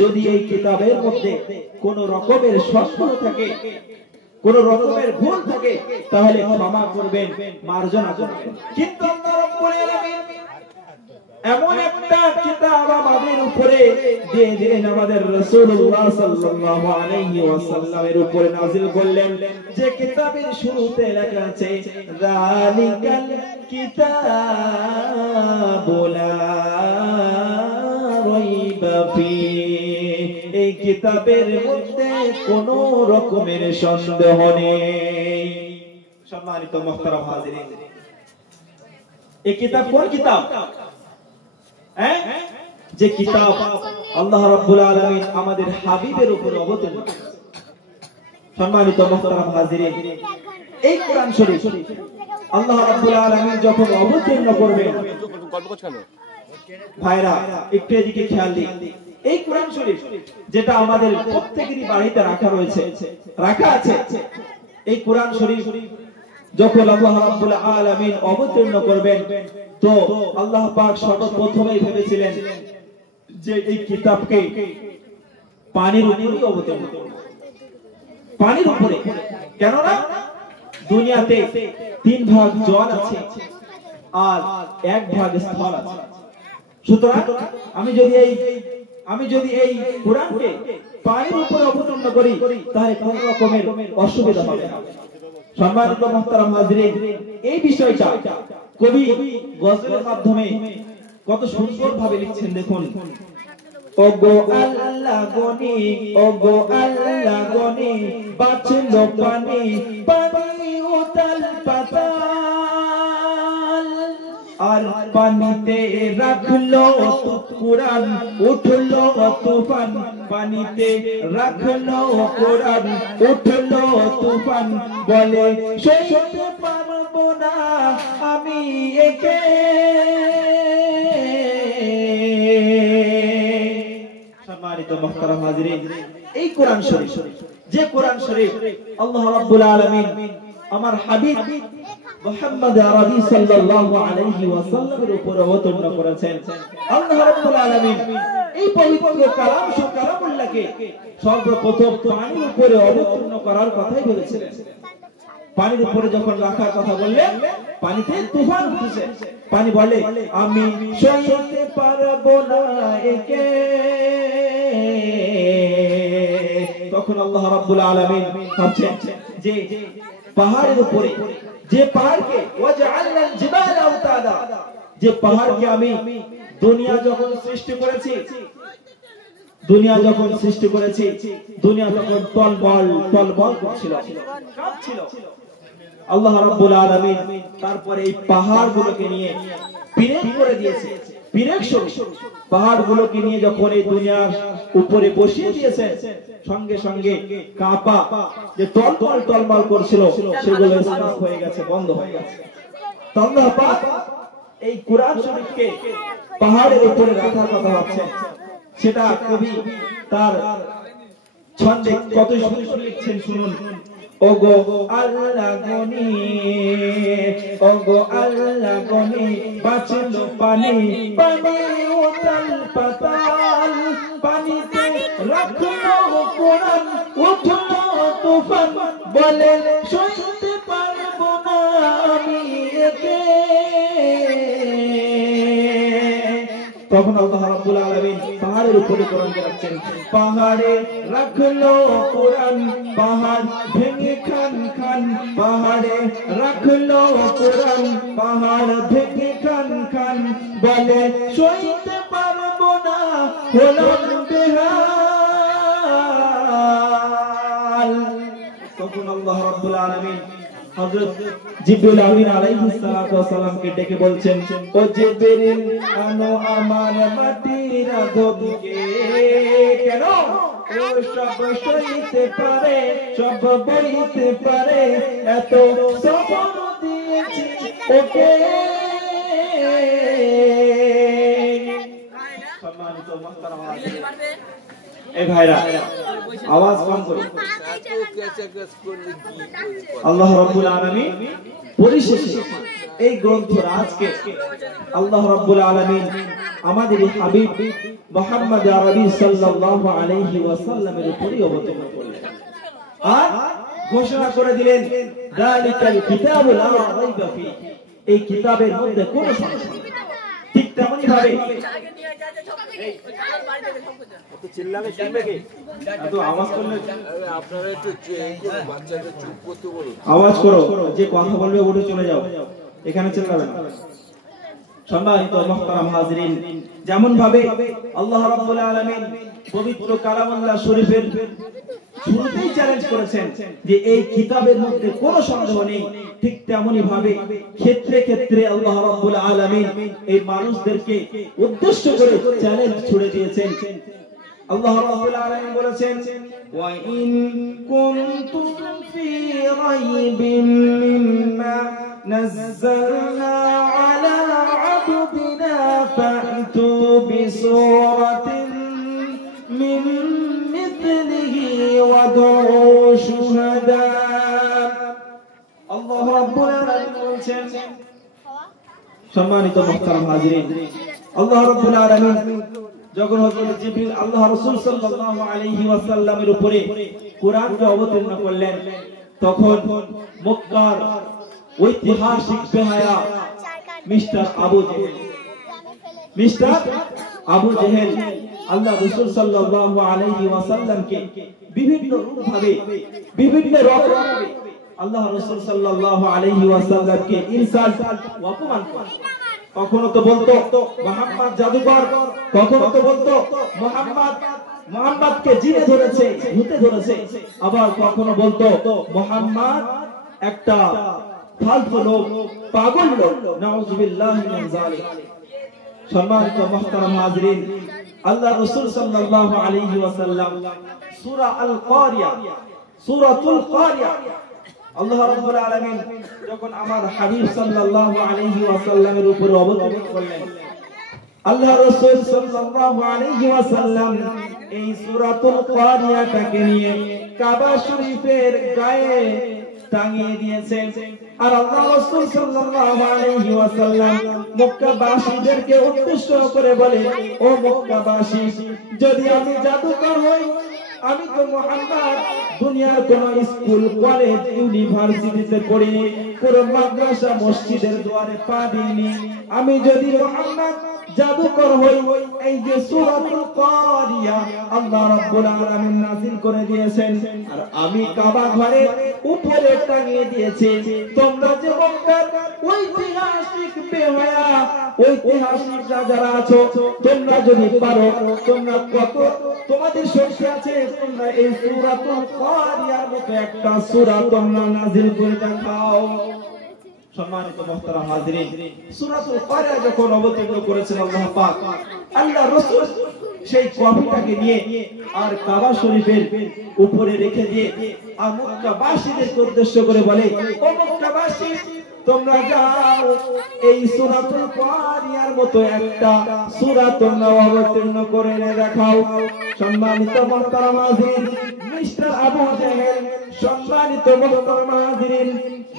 যদি এই কিতাবের মধ্যে কোন রকমের সংশয় থাকে, কোন রকমের ভুল থাকে তাহলে ক্ষমা করবেন, মার্জনা করবেন। কিন্তু আল্লাহ রাব্বুল আলামিন এমন একটা কিতাব আমাদের উপরে দিয়ে দিলেন, আমাদের রাসূলুল্লাহ সাল্লাল্লাহু আলাইহি ওয়াসাল্লামের উপরে নাযিল করলেন, যে কিতাবের শুরুতে লেখা আছে যালিকাল কিতাবু লা রাইবা ফীহি, এই কিতাবের মধ্যে কোনো রকমের সন্দেহ নেই। সম্মানিত মুহতারাম হাজিরিন, এই কিতাব কোন কিতাব? যে কিতাব আল্লাহ রাব্বুল আলামিন আমাদের হাবিবের উপর অবতীর্ণ করেছেন। সম্মানিত মুহতারাম হাজিরিন, এই কোরআন শরীফ আল্লাহ রাব্বুল আলামিন যখন অবতীর্ণ করবেন, ভাইরা একটু এদিকে খেয়াল দিন, এই কোরআন শরীফ যেটা আমাদের প্রত্যেকেরই বাড়িতে রাখা রয়েছে, রাখা আছে, এই কোরআন শরীফ যখন আল্লাহ রাব্বুল আলামিন অবতীর্ণ করবেন, তো আল্লাহ পাক সর্বপ্রথমেই ভেবেছিলেন যে এই কিতাবকে পানির উপরেই অবতীর্ণ করবেন, পানির উপরে। কেননা দুনিয়াতে 3 ভাগ জল আছে আর 1 ভাগ স্থল আছে। সুতরাং আমি যদি এই কোরআনকে পানির উপরে অবতীর্ণ করি তাহলে কোন রকমের অসুবিধা হবে না। সম্মানিত মুহতারাম হাজিরিন, এই বিষয়টা কবি গজলের মাধ্যমে কত সুন্দর ভাবে লিখছেন, দেখুন। ওগো আল্লাহ গনি, ওগো আল্লাহ গনি, বাঁচলো পানি, পানি উতাল পাতাল, আর পানিতে রাখলো কোরআন, উঠলো তুফান, পানিতে রাখলো কোরআন, উঠলো তুফান, বলে সইতে পারবো না আমি একে। সম্মানিত মুহতারাম হাজিরিন, এই কোরআন শরীফ, যে কোরআন শরীফ আল্লাহ রাব্বুল আলামিন আমার হাবিব মুহাম্মদ আরবি সাল্লাল্লাহু আলাইহি ওয়াসাল্লামের উপর অবতীর্ণ করেছেন, আল্লাহ রাব্বুল আলামিন এই পবিত্র কালামুল্লাহকে সর্বপ্রথম পানির উপরে অবতীর্ণ করার কথাই বলেছিলেন। পানির উপরে যখন রাখার কথা বললেন, পানিতে তুফান উঠেছে, পানি বলে আমি সইতে পারবো না একে। তখন আল্লাহ রাব্বুল আলামিন ভাবছেন যে পাহাড়ের উপরে, যে পাহাড়কে ওয়াজআলনাল জিবালা আওতাদা, যে পাহাড়কে আমি দুনিয়া যখন সৃষ্টি করেছি, দুনিয়া যখন তখন টলমল করছিল, কাঁপছিল। আল্লাহ রাব্বুল আলামিন তারপরে এই পাহাড়গুলোকে নিয়ে পিরেক করে দিয়েছে, পিরেক স্বরূপ পাহাড়গুলোকে নিয়ে যখন এই দুনিয়ার উপরে বসিয়ে দিয়েছে, সঙ্গে সঙ্গে কাঁপা যে টলমল করছিল সেগুলো স্টপ হয়ে গেছে, বন্ধ হয়ে গেছে। আল্লাহ পাক এই কোরআন শরীফকে পাহাড়ের উপরে রাখার কথা ভাবছেন, সেটা কবি তার ছন্দে কত সুন্দর লিখছেন, শুনুন। ওগো আল্লাহ গনি, ওগো আল্লাহ গনি, বাঁচলো পানি, পানি উতাল পাতাল, পানিতে রাখলো কোরআন, উঠলো তুফান, বলে সইতে পারবো না আমি একে। তখন আল্লাহ রাব্বুল আলামিন পাহাড়ের উপরে কোরআনকে রাখছেন, পাহাড়ে রাখলো কোরআন, পাহাড় ভেঙে খান খান, পাহাড়ে রাখলো কোরআন, পাহাড় ভেঙে খান খান, বলে সইতে পারবো না হলাম বেহাল। তখন আল্লাহ রাব্বুল আলামিন হযরত জিবরিল আমিন আলাইহিস সালাতু ওয়াস সালামকে ডেকে বলছেন, ও জিবরিল আনো আমার মাটির আদবকে, কেন ও সব সইতে পারে, সব বইতে পারে, এত সবর দিয়েছি ওকে। সম্মানিত মুহতারাম এই ভাইরা আওয়াজ কম করুন। আল্লাহ রাব্বুল আলামিন পরিশেষে এই গ্রন্থ রাজকে আল্লাহ রাব্বুল আলামিন আমাদের হাবিব মুহাম্মদ আরবি সাল্লাল্লাহু আলাইহি ওয়াসাল্লামের উপরে অবতীর্ণ করলেন আর ঘোষণা করে দিলেন, যালিকাল কিতাবু লা রাইবা ফি, এই কিতাবের মধ্যে কোনো সংশয় নেই। ঠিক তেমনি ভাবে আওয়াজ করো, যে কথা বলবে উঠে চলে যাও, এখানে চিল্লাবে না। সম্মানিত মুহতারাম হাজিরিন, যেমন ভাবে আল্লাহ রাব্বুল আলামিন পবিত্র কালামুল্লাহ শরীফের শুরুতেই চ্যালেঞ্জ করেছেন যে এই কিতাবের মধ্যে কোনো সন্দেহ নেই, ঠিক তেমনি ভাবে ক্ষেত্রে ক্ষেত্রে আল্লাহ রাব্বুল আলামিন এই মানুষদেরকে উদ্দেশ্য করে চ্যালেঞ্জ ছুড়ে দিয়েছেন। আল্লাহ রাব্বুল আলামিন বলেছেন, ওয়া ইন কুনতুম ফি রাইবিন মিম্মা নাযালনা আলা আবদিনা ফা'তু বিসূরাতিন মিন মিথলিহি ওয়াদউ শুহাদা। আল্লাহ রাব্বুল আলামিন বলেছেন, সম্মানিত মুহতারাম হাজিরিন, আল্লাহ রাব্বুল আলামিন যখন হযরত জিবরিল আল্লাহ রাসূল সাল্লাল্লাহু আলাইহি ওয়াসাল্লামের উপরে কোরআনকে অবতীর্ণ করলেন, তখন মক্কার ঐতিহাসিক বেহায়া মিস্টার আবু জেহেল আল্লাহ রাসূল সাল্লাল্লাহু আলাইহি ওয়াসাল্লামকে বিভিন্ন রূপভাবে বিভিন্ন রকমভাবে আল্লাহ রাসূল সাল্লাল্লাহু আলাইহি ওয়াসাল্লামকে ইনসাল্ট অপমান করে। কখনো তো বলতো মুহাম্মদ জাদুকর, কখনো তো বলতো মুহাম্মদকে জিনে ধরেছে, ভূতে ধরেছে, আবার কখনো বলতো মুহাম্মদ একটা ফালতু লোক, পাগল লোক, নাউযুবিল্লাহি মিন যালিক। সম্মানিত মুহতারাম হাজিরিন, আল্লাহ রাসূল সাল্লাল্লাহু আলাইহি ওয়াসাল্লাম সূরা আল কারিয়া, সূরাতুল কারিয়া আল্লাহ রাব্বুল আলামিন যখন আমার হাবিব সাল্লাল্লাহু আলাইহি ওয়াসাল্লামের উপরে অবতীর্ণ করলেন, আল্লাহ রাসূল সাল্লাল্লাহু আলাইহি ওয়াসাল্লাম এই সূরাতুল কারিয়াটাকে নিয়ে কাবা শরীফের গায়ে টাঙিয়ে দিয়েছেন। আর আল্লাহ রাসূল সাল্লাল্লাহু আলাইহি ওয়াসাল্লাম মক্কাবাসীদেরকে উদ্দেশ্য করে বলে, ও মক্কাবাসী, যদি আমি জাদুকর হই, আমি তো মুহাম্মদ দুনিয়ার কোন স্কুল, কলেজ, ইউনিভার্সিটিতে পড়িনি, কোন মাদ্রাসা মসজিদের দুয়ারে পা দিইনি। আমি যদি মুহাম্মদ জাদুকর হই, এই যে সূরাতুল কারিয়া আল্লাহ রাব্বুল আলামিন নাযিল করে দিয়েছেন আর আমি কাবা ঘরের উপরে টাঙিয়ে দিয়েছি, তোমরা যে মক্কার ঐতিহাসিক বেহায়া ঐতিহাসিক যারা আছো, তোমরা যদি পারো, তোমরা কত তোমাদের শক্তি আছে, তোমরা এই সূরাতুল কারিয়ার মতো একটা সূরা তোমরা নাযিল করে দেখাও। সম্মানিত মুহতারাম হাজিরিন, সূরাতুল কারিয়া যখন অবতীর্ণ করেছেন আল্লাহ পাক, আল্লাহ রাসূল সেই কপিটাকে নিয়ে আর কাবা শরীফের উপরে রেখে দিয়ে মক্কাবাসীদেরকে উদ্দেশ্য করে বলে, ও মক্কাবাসী, তোমরা যাও এই সূরাতুল কারিয়ার মতো একটা সূরা তোমরা অবতীর্ণ করে দেখাও। সম্মানিত মুহতারাম হাজিরিন, মিস্টার আবু জেহেল, সম্মানিত মুহতারাম হাজিরিন,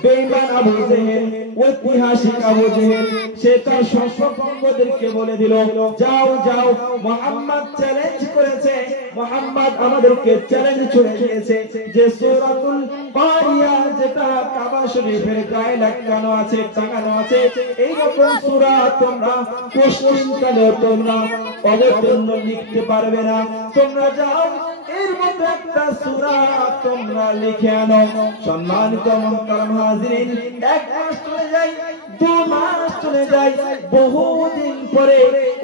বেঈমান আবু জেহেল, ঐতিহাসিক আবু জেহেল, সে তার সহকর্মীদেরকে বলে দিল, যাও যাও, মুহাম্মদ চ্যালেঞ্জ করেছে, মুহাম্মদ আমাদেরকে চ্যালেঞ্জ ছুড়ে দিয়েছে যে সূরাতুল কারিয়া যেটা কাবা শরীফের গায়ে লাগানো আছে, টাঙানো আছে, এই রকম সূরা তোমরা পশ্চিমকালে তোমরা অবতীর্ণ লিখতে পারবে না। তোমরা যাও এর মতো একটা সূরা তোমরা লিখে আনো। সম্মানিত মুহতারাম হাজিরিন, এক মাস চলে যায়, 2 মাস চলে যায়, বহুদিন পরে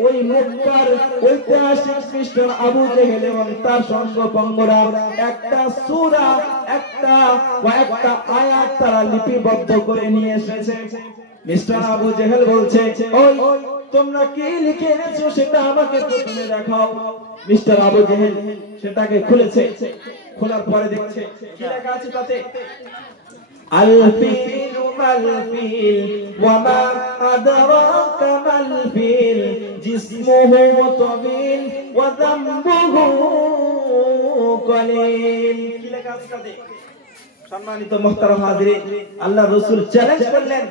ওই মক্কার ঐতিহাসিক খ্রিস্টান আবু জেহেল এবং তার সঙ্গপঙ্গরা একটা সূরা, একটা আয়াত তারা লিপিবদ্ধ করে নিয়ে এসেছে। মিস্টার আবু জেহেল বলছে, ওই তোমরা কি লিখে এনেছো সেটা আমাকে প্রথমে দেখাও। মিস্টার আবু জেহেল সেটাকে খুলেছে, খোলার পরে দেখছে কি লেখা আছে তাতে, আল ফিল মাল ফিল ওয়া মা আদরাকা মাল ফিল জিসমুহু তাবিল ওয়া যামবুহু কলিল। কি লেখা আছে তাতে? সম্মানিত মুহতারাম হাজিরিন, আল্লাহর রাসূল চ্যালেঞ্জ করলেন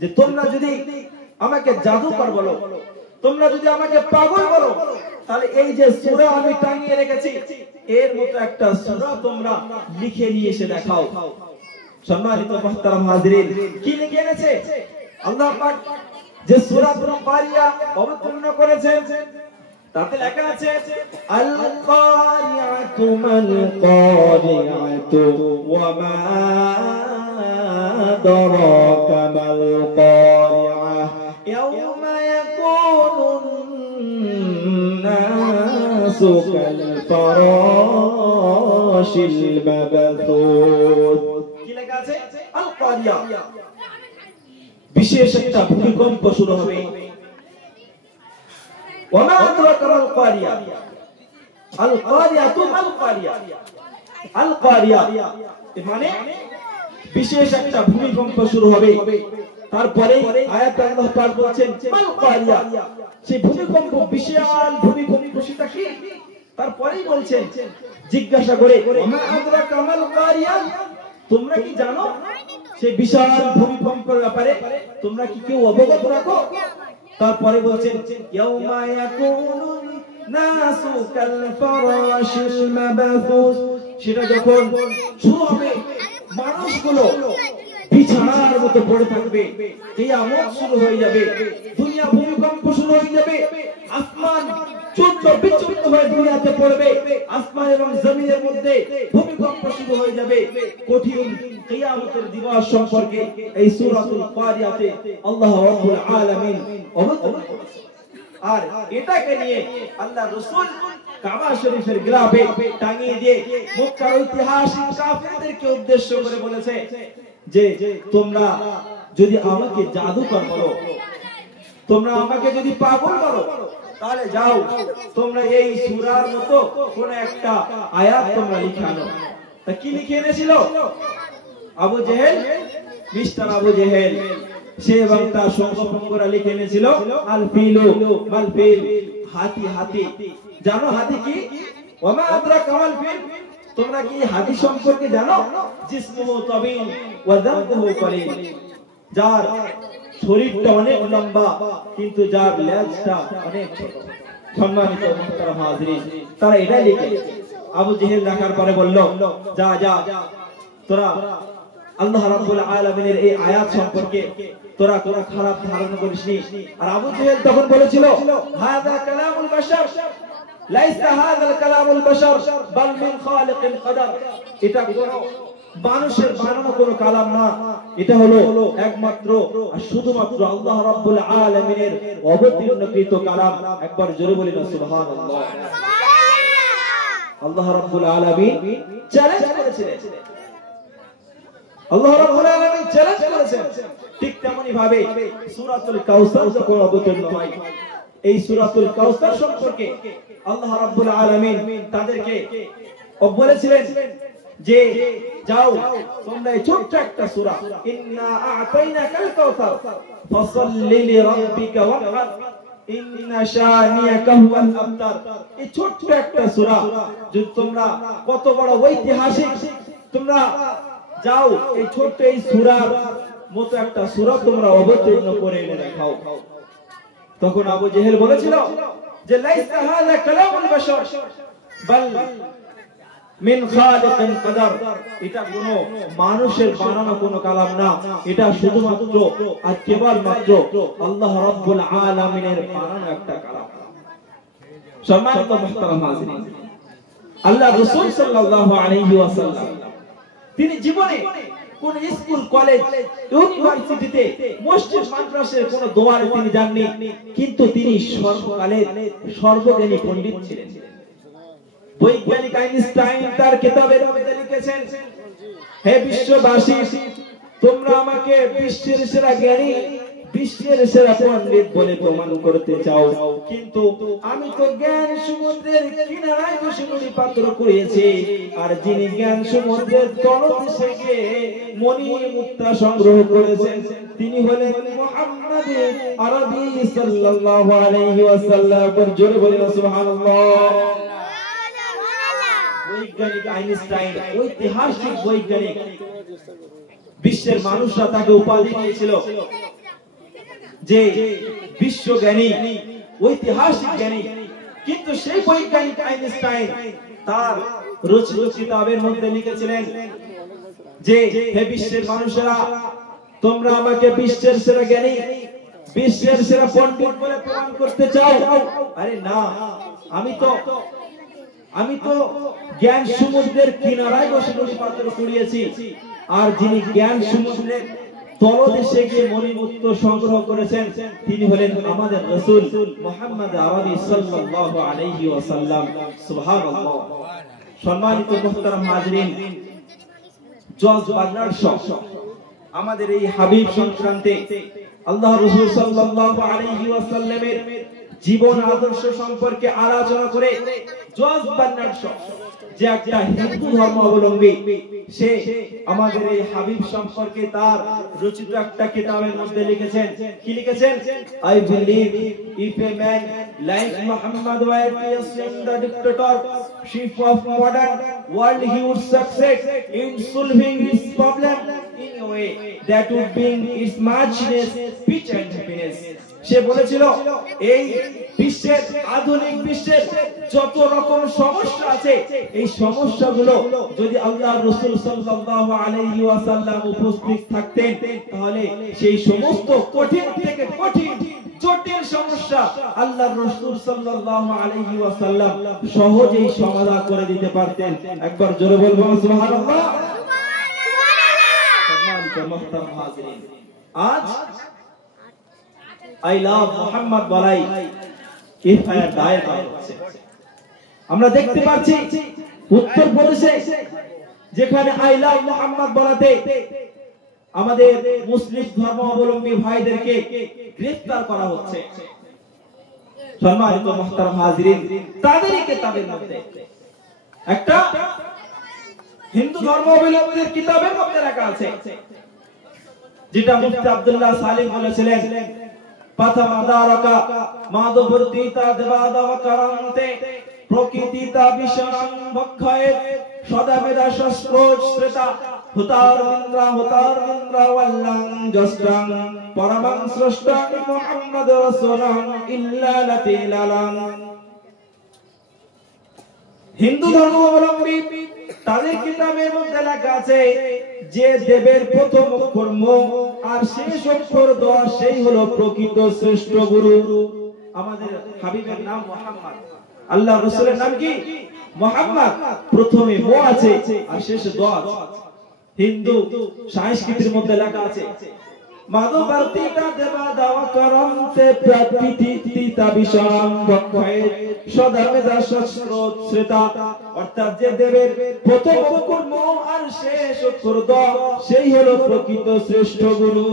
যে তোমরা যদি আমাকে জাদুকর বলো, তোমরা যদি আমাকে পাগল বলো, তাহলে এই যে সূরা আমি টাঙিয়ে রেখেছি এর মতো একটা সূরা তোমরা লিখে নিয়ে এসে দেখাও। সম্মানিত মুহতারাম হাজিরিন, কি লিখে এনেছে? আল্লাহ পাক যে সূরাতুল কারিয়া অবতীর্ণ করেছেন তাতে লেখা আছে, আল কারিয়াতু মাল কারিয়াতু ওয়া মা আদরাকা মাল কারিয়া ইয়াউমা ইয়াকুনুন নাসু কাল ফারাশিল মাবথুস। কি লেখা আছে? আল কারিয়া, বিশেষ একটা ভূমিকম্প শুরু হবে। ওয়া মা আদরাকা মাল কারিয়া, আল কারিয়াতু মাল কারিয়া, আল কারিয়া মানে বিশেষ একটা ভূমিকম্প শুরু হবে। তারপরে আয়াতে আল্লাহ পাক বলছেন মাল কারিয়া, সেই ভূমিকম্প, বিশাল ভূমিকম্প সেটা কি? তারপরেই বলছেন, জিজ্ঞাসা করে, ওয়া মা আদরাকা মাল কারিয়া, তোমরা কি জানো সেই বিশাল ভূমিকম্পের ব্যাপারে? তোমরা কি কেউ অবগত রাখো? তারপরে বলছেন, ইয়াউমা ইয়াকুনুন নাসু কাল ফারাশিল মাবথুস, সেটা যখন শুরু হবে মানুষগুলো বিছানার মতো পড়ে থাকবে, কিয়ামত শুরু হয়ে যাবে, দুনিয়া ভূমিকম্প শুরু হয়ে যাবে, আসমান চূর্ণ বিচূর্ণ হয়ে দুনিয়াতে পড়বে, আসমান এবং জমিনের মধ্যে ভূমিকম্প শুরু হয়ে যাবে। কঠিন কিয়ামতের দিবস সম্পর্কে এই সূরাতুল কারিয়াতে আল্লাহ রাব্বুল আলামিন অবতীর্ণ করেছেন। আর এটাকে নিয়ে আল্লাহ রাসূল কাবা শরীফের গ্লাবে টাঙিয়ে দিয়ে মক্কার ঐতিহাসিক কাফেরদেরকে উদ্দেশ্য করে বলেছে যে তোমরা যদি আমাকে জাদুকর বলো, তোমরা আমাকে যদি পাগল বলো, তাহলে যাও তোমরা এই সূরার মতো কোন একটা আয়াত তোমরা লিখে আনো। তা কি লিখে এনেছিল আবু জেহেল? মিস্টার আবু জেহেল সে এবং তার সঙ্গপঙ্গরা লিখে এনেছিল আল ফিলু মাল ফিল, হাতি। হাতি জানো হাতি কি? ওয়া মা আদরাকা মাল ফিল, তোমরা কি হাতি সম্পর্কে জানো? জিসমুহু তাবিল ওয়া যামবুহু কলিল, যার শরীরটা অনেক লম্বা কিন্তু যার লেজটা অনেক ছোট। সম্মানিত মুহতারাম হাজিরিন, তারা এটা লিখে আবু জেহেল দেখার পরে বলল, যা যা তোরা আল্লাহ রাব্বুল আলামিনের এই আয়াত সম্পর্কে তোরা খারাপ ধারণা করিসনি। আর আবু জেহেল তখন বলেছিল, হাযা কালামুল বাশার, লাইসা হাযাল কালামুল বাশার বাল মিন খালিকিল কদর, এটা কোনো মানুষের বানানো কোনো কালাম না, এটা হলো একমাত্র আর শুধুমাত্র আল্লাহ রাব্বুল আলামিনের অবতীর্ণকৃত কালাম। একবার জোরে বলি না সুবহানাল্লাহ। আল্লাহ রাব্বুল আলামিন চ্যালেঞ্জ করেছিলেন, আল্লাহ রাব্বুল আলামিন চ্যালেঞ্জ করেছেন। ঠিক তেমনি ভাবে সূরাতুল কাউসার যখন অবতীর্ণ হয়, এই সূরাতুল কাউসার সম্পর্কে আল্লাহ রাব্বুল আলামিন তাদেরকে বলেছিলেন যে যাও তোমরা এই ছোট্ট একটা সূরা, ইন্না আ'তাইনাকাল কাউসার ফাসাল্লি লিরাব্বিকা ওয়ানহার ইন্না শানিয়াকা হুয়াল আবতার, এই ছোট্ট একটা সূরা যদি তোমরা কত বড় ঐতিহাসিক, তোমরা যাও এই ছোট্ট এই সূরার মতো একটা সূরা তোমরা অবতীর্ণ করে এনে দেখাও। তখন আবু জেহেল বলেছিল যে লাইসা হাযা কালামুল বাশার বাল মিন খালিকিল কদর, এটা কোনো মানুষের বানানো কোনো কালাম না, এটা শুধুমাত্র আর কেবলমাত্র আল্লাহ রাব্বুল আলামিনের বানানো একটা কালাম। সম্মানিত মুহতারাম হাজিরিন, আল্লাহ রাসূল সাল্লাল্লাহু আলাইহি ওয়াসাল্লাম তিনি জীবনে কোন স্কুল কলেজ ইউনিভার্সিটিতে মসজিদ মাদ্রাসার কোন দোয়ারে তিনি যাননি, কিন্তু তিনি সর্বকালের সর্বজ্ঞানী পণ্ডিত ছিলেন। বৈজ্ঞানিক আইনস্টাইন তার কিতাবের মধ্যে লিখেছেন, হে বিশ্ববাসী, তোমরা আমাকে বিশ্বের সেরা জ্ঞানী, বিশ্বের সেরা পণ্ডিত বলে প্রমাণ করতে চাও, কিন্তু আমি তো জ্ঞান সমুদ্রের কিনারায় বসে মুড়ি পাত্র করেছি, আর যিনি জ্ঞান সমুদ্রের তলদেশে গিয়ে মণি মুক্তা সংগ্রহ করেছেন তিনি হলেন মুহাম্মদ আরবি সাল্লাল্লাহু আলাইহি ওয়াসাল্লাম। জোরে বলেন সুবহানাল্লাহ। বৈজ্ঞানিক আইনস্টাইন, ঐতিহাসিক বৈজ্ঞানিক, বিশ্বের মানুষরা তাকে উপাধি দিয়েছিল যে বিশ্বজ্ঞানী, ঐতিহাসিক জ্ঞানী। কিন্তু সেই বৈজ্ঞানিক আইনস্টাইন তার রচিত কিতাবের মধ্যে লিখেছিলেন যে হে বিশ্বের মানুষেরা, তোমরা আমাকে বিশ্বের সেরা জ্ঞানী, বিশ্বের সেরা পণ্ডিত বলে প্রমাণ করতে চাও? আরে না, আমি তো জ্ঞান সমুদ্রের কিনারায় বসে বসে পাত্র কুড়িয়েছি, আর যিনি জ্ঞান সমুদ্রের তলদেশে গিয়ে মণিমুক্ত সংগ্রহ করেছেন তিনি হলেন আমাদের রাসূল মুহাম্মদ আরবি সাল্লাল্লাহু আলাইহি ওয়াসাল্লাম। সুবহানাল্লাহ। সম্মানিত মুহতারাম হাজরিন, জজ বাগনার শখ আমাদের এই হাবিব সংক্রান্তে আল্লাহ রাসূল সাল্লাল্লাহু আলাইহি ওয়াসাল্লামের জীবন আদর্শ সম্পর্কে আলোচনা করে জজ বাগনার শখ যে একটা হিন্দু ধর্মাবলম্বী, সে আমাদের এই হাবিব সম্পর্কে তার রচিত একটা কিতাবের মধ্যে লিখেছেন। কি লিখেছেন? I believe if a man like Muhammad were to assume the dictatorship of modern world, he would succeed in solving his problem in a way that would bring its muchness, peace and happiness. সে বলেছিল এই বিশ্বের, আধুনিক বিশ্বের যত রকম সমস্যা আছে, এই সমস্যাগুলো যদি আল্লাহর রাসূল সাল্লাল্লাহু আলাইহি ওয়াসাল্লাম উপস্থিত থাকতেন তাহলে সেই সমস্ত কঠিন থেকে কঠিন জটিল সমস্যা আল্লাহর রাসূল সাল্লাল্লাহু আলাইহি ওয়াসাল্লাম সহজেই সমাধান করে দিতে পারতেন। একবার জোরে বলবো সুবহানাল্লাহ। সম্মানিত মুহতারাম হাজিরিন, আজ আই লাভ মুহাম্মদ বলাই এফআইআর দায়ের করা হচ্ছে। আমরা দেখতে পাচ্ছি উত্তর প্রদেশে যেখানে আই লাভ মুহাম্মদ বলাতে আমাদের মুসলিম ধর্মাবলম্বী ভাইদেরকে গ্রেফতার করা হচ্ছে। সম্মানিত মুহতারাম হাজিরিন, তাদের মধ্যে একটা হিন্দু ধর্মাবলম্বীদের কিতাবের মধ্যে লেখা আছে, যেটা মুফতি আব্দুল্লাহ সালিম বলেছিলেন, পাথামাদারকা মাদবর্তিতা দেবাদব করন্তে প্রকৃতিতা বিশরং ভক্ষয়ে সদাবেদা শস্ত্রোচ্ছ্রেতা হুতার ইন্দ্রা ওয়াল্লাং জস্তাং পরমং স্রষ্টাং মুহাম্মদ রাসূলুন ইল্লা লাতিলালাং। হিন্দু ধর্মাবলম্বী তাদের কিতাবের মধ্যে লেখা আছে যে দেবের প্রথম অক্ষর ম আর শেষ অক্ষর দ, সেই হলো প্রকৃত শ্রেষ্ঠ গুরু। আমাদের হাবিবের নাম মুহাম্মদ, আল্লাহ রাসূলের নাম কি? মুহাম্মদ। প্রথমে ম আছে আর শেষে দ আছে। হিন্দু সংস্কৃতির মধ্যে লেখা আছে মাদবর্তিতা দেবাদাও করন্তে প্রকৃতিতা বিশরং ভক্ষয়ে সদাবেদা শস্ত্রোচ্ছ্রেতা। অর্থাৎ যে দেবের প্রথম অক্ষর ম আর শেষ অক্ষর দ, সেই হলো প্রকৃত শ্রেষ্ঠ গুরু।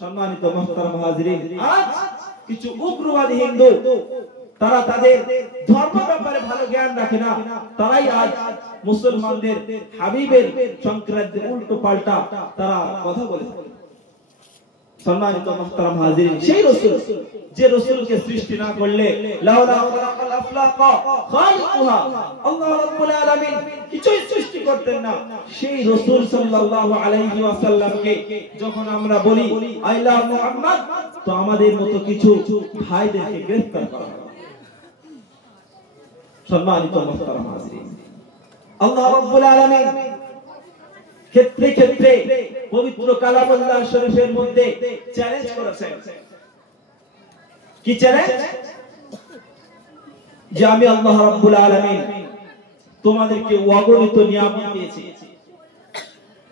সম্মানিত মুহতারাম হাজিরিন, আজ কিছু উগ্রবাদী হিন্দু, তারা তাদের ধর্ম ব্যাপারে ভালো জ্ঞান রাখে না, তারাই আজ মুসলমানদের হাবিবের সংক্রান্তে উল্টো পাল্টা তারা কথা বলে। সম্মানিত মুহতারাম হাজিরিন, সেই রাসূল যে রাসূলকে সৃষ্টি না করলে লাউলা খালাকাল আফলাকা খালিকুহা, আল্লাহ রাব্বুল আলামিন কিছুই সৃষ্টি করতেন না। সেই রাসূল সাল্লাল্লাহু আলাইহি ওয়াসাল্লামকে যখন আমরা বলি আই লাভ মুহাম্মদ, তো আমাদের মতো কিছু ভাইদেরকে গ্রেফতার করা হয়। সম্মানিত মুহতারাম হাজিরিন, আল্লাহ রাব্বুল আলামিন ক্ষেত্রে ক্ষেত্রে পবিত্র কালামুল্লাহ শরীফের মধ্যে চ্যালেঞ্জ করেছেন। কি চ্যালেঞ্জ? যে আমি আল্লাহ রাব্বুল আলামিন তোমাদেরকে অগণিত নিয়ামত দিয়েছি,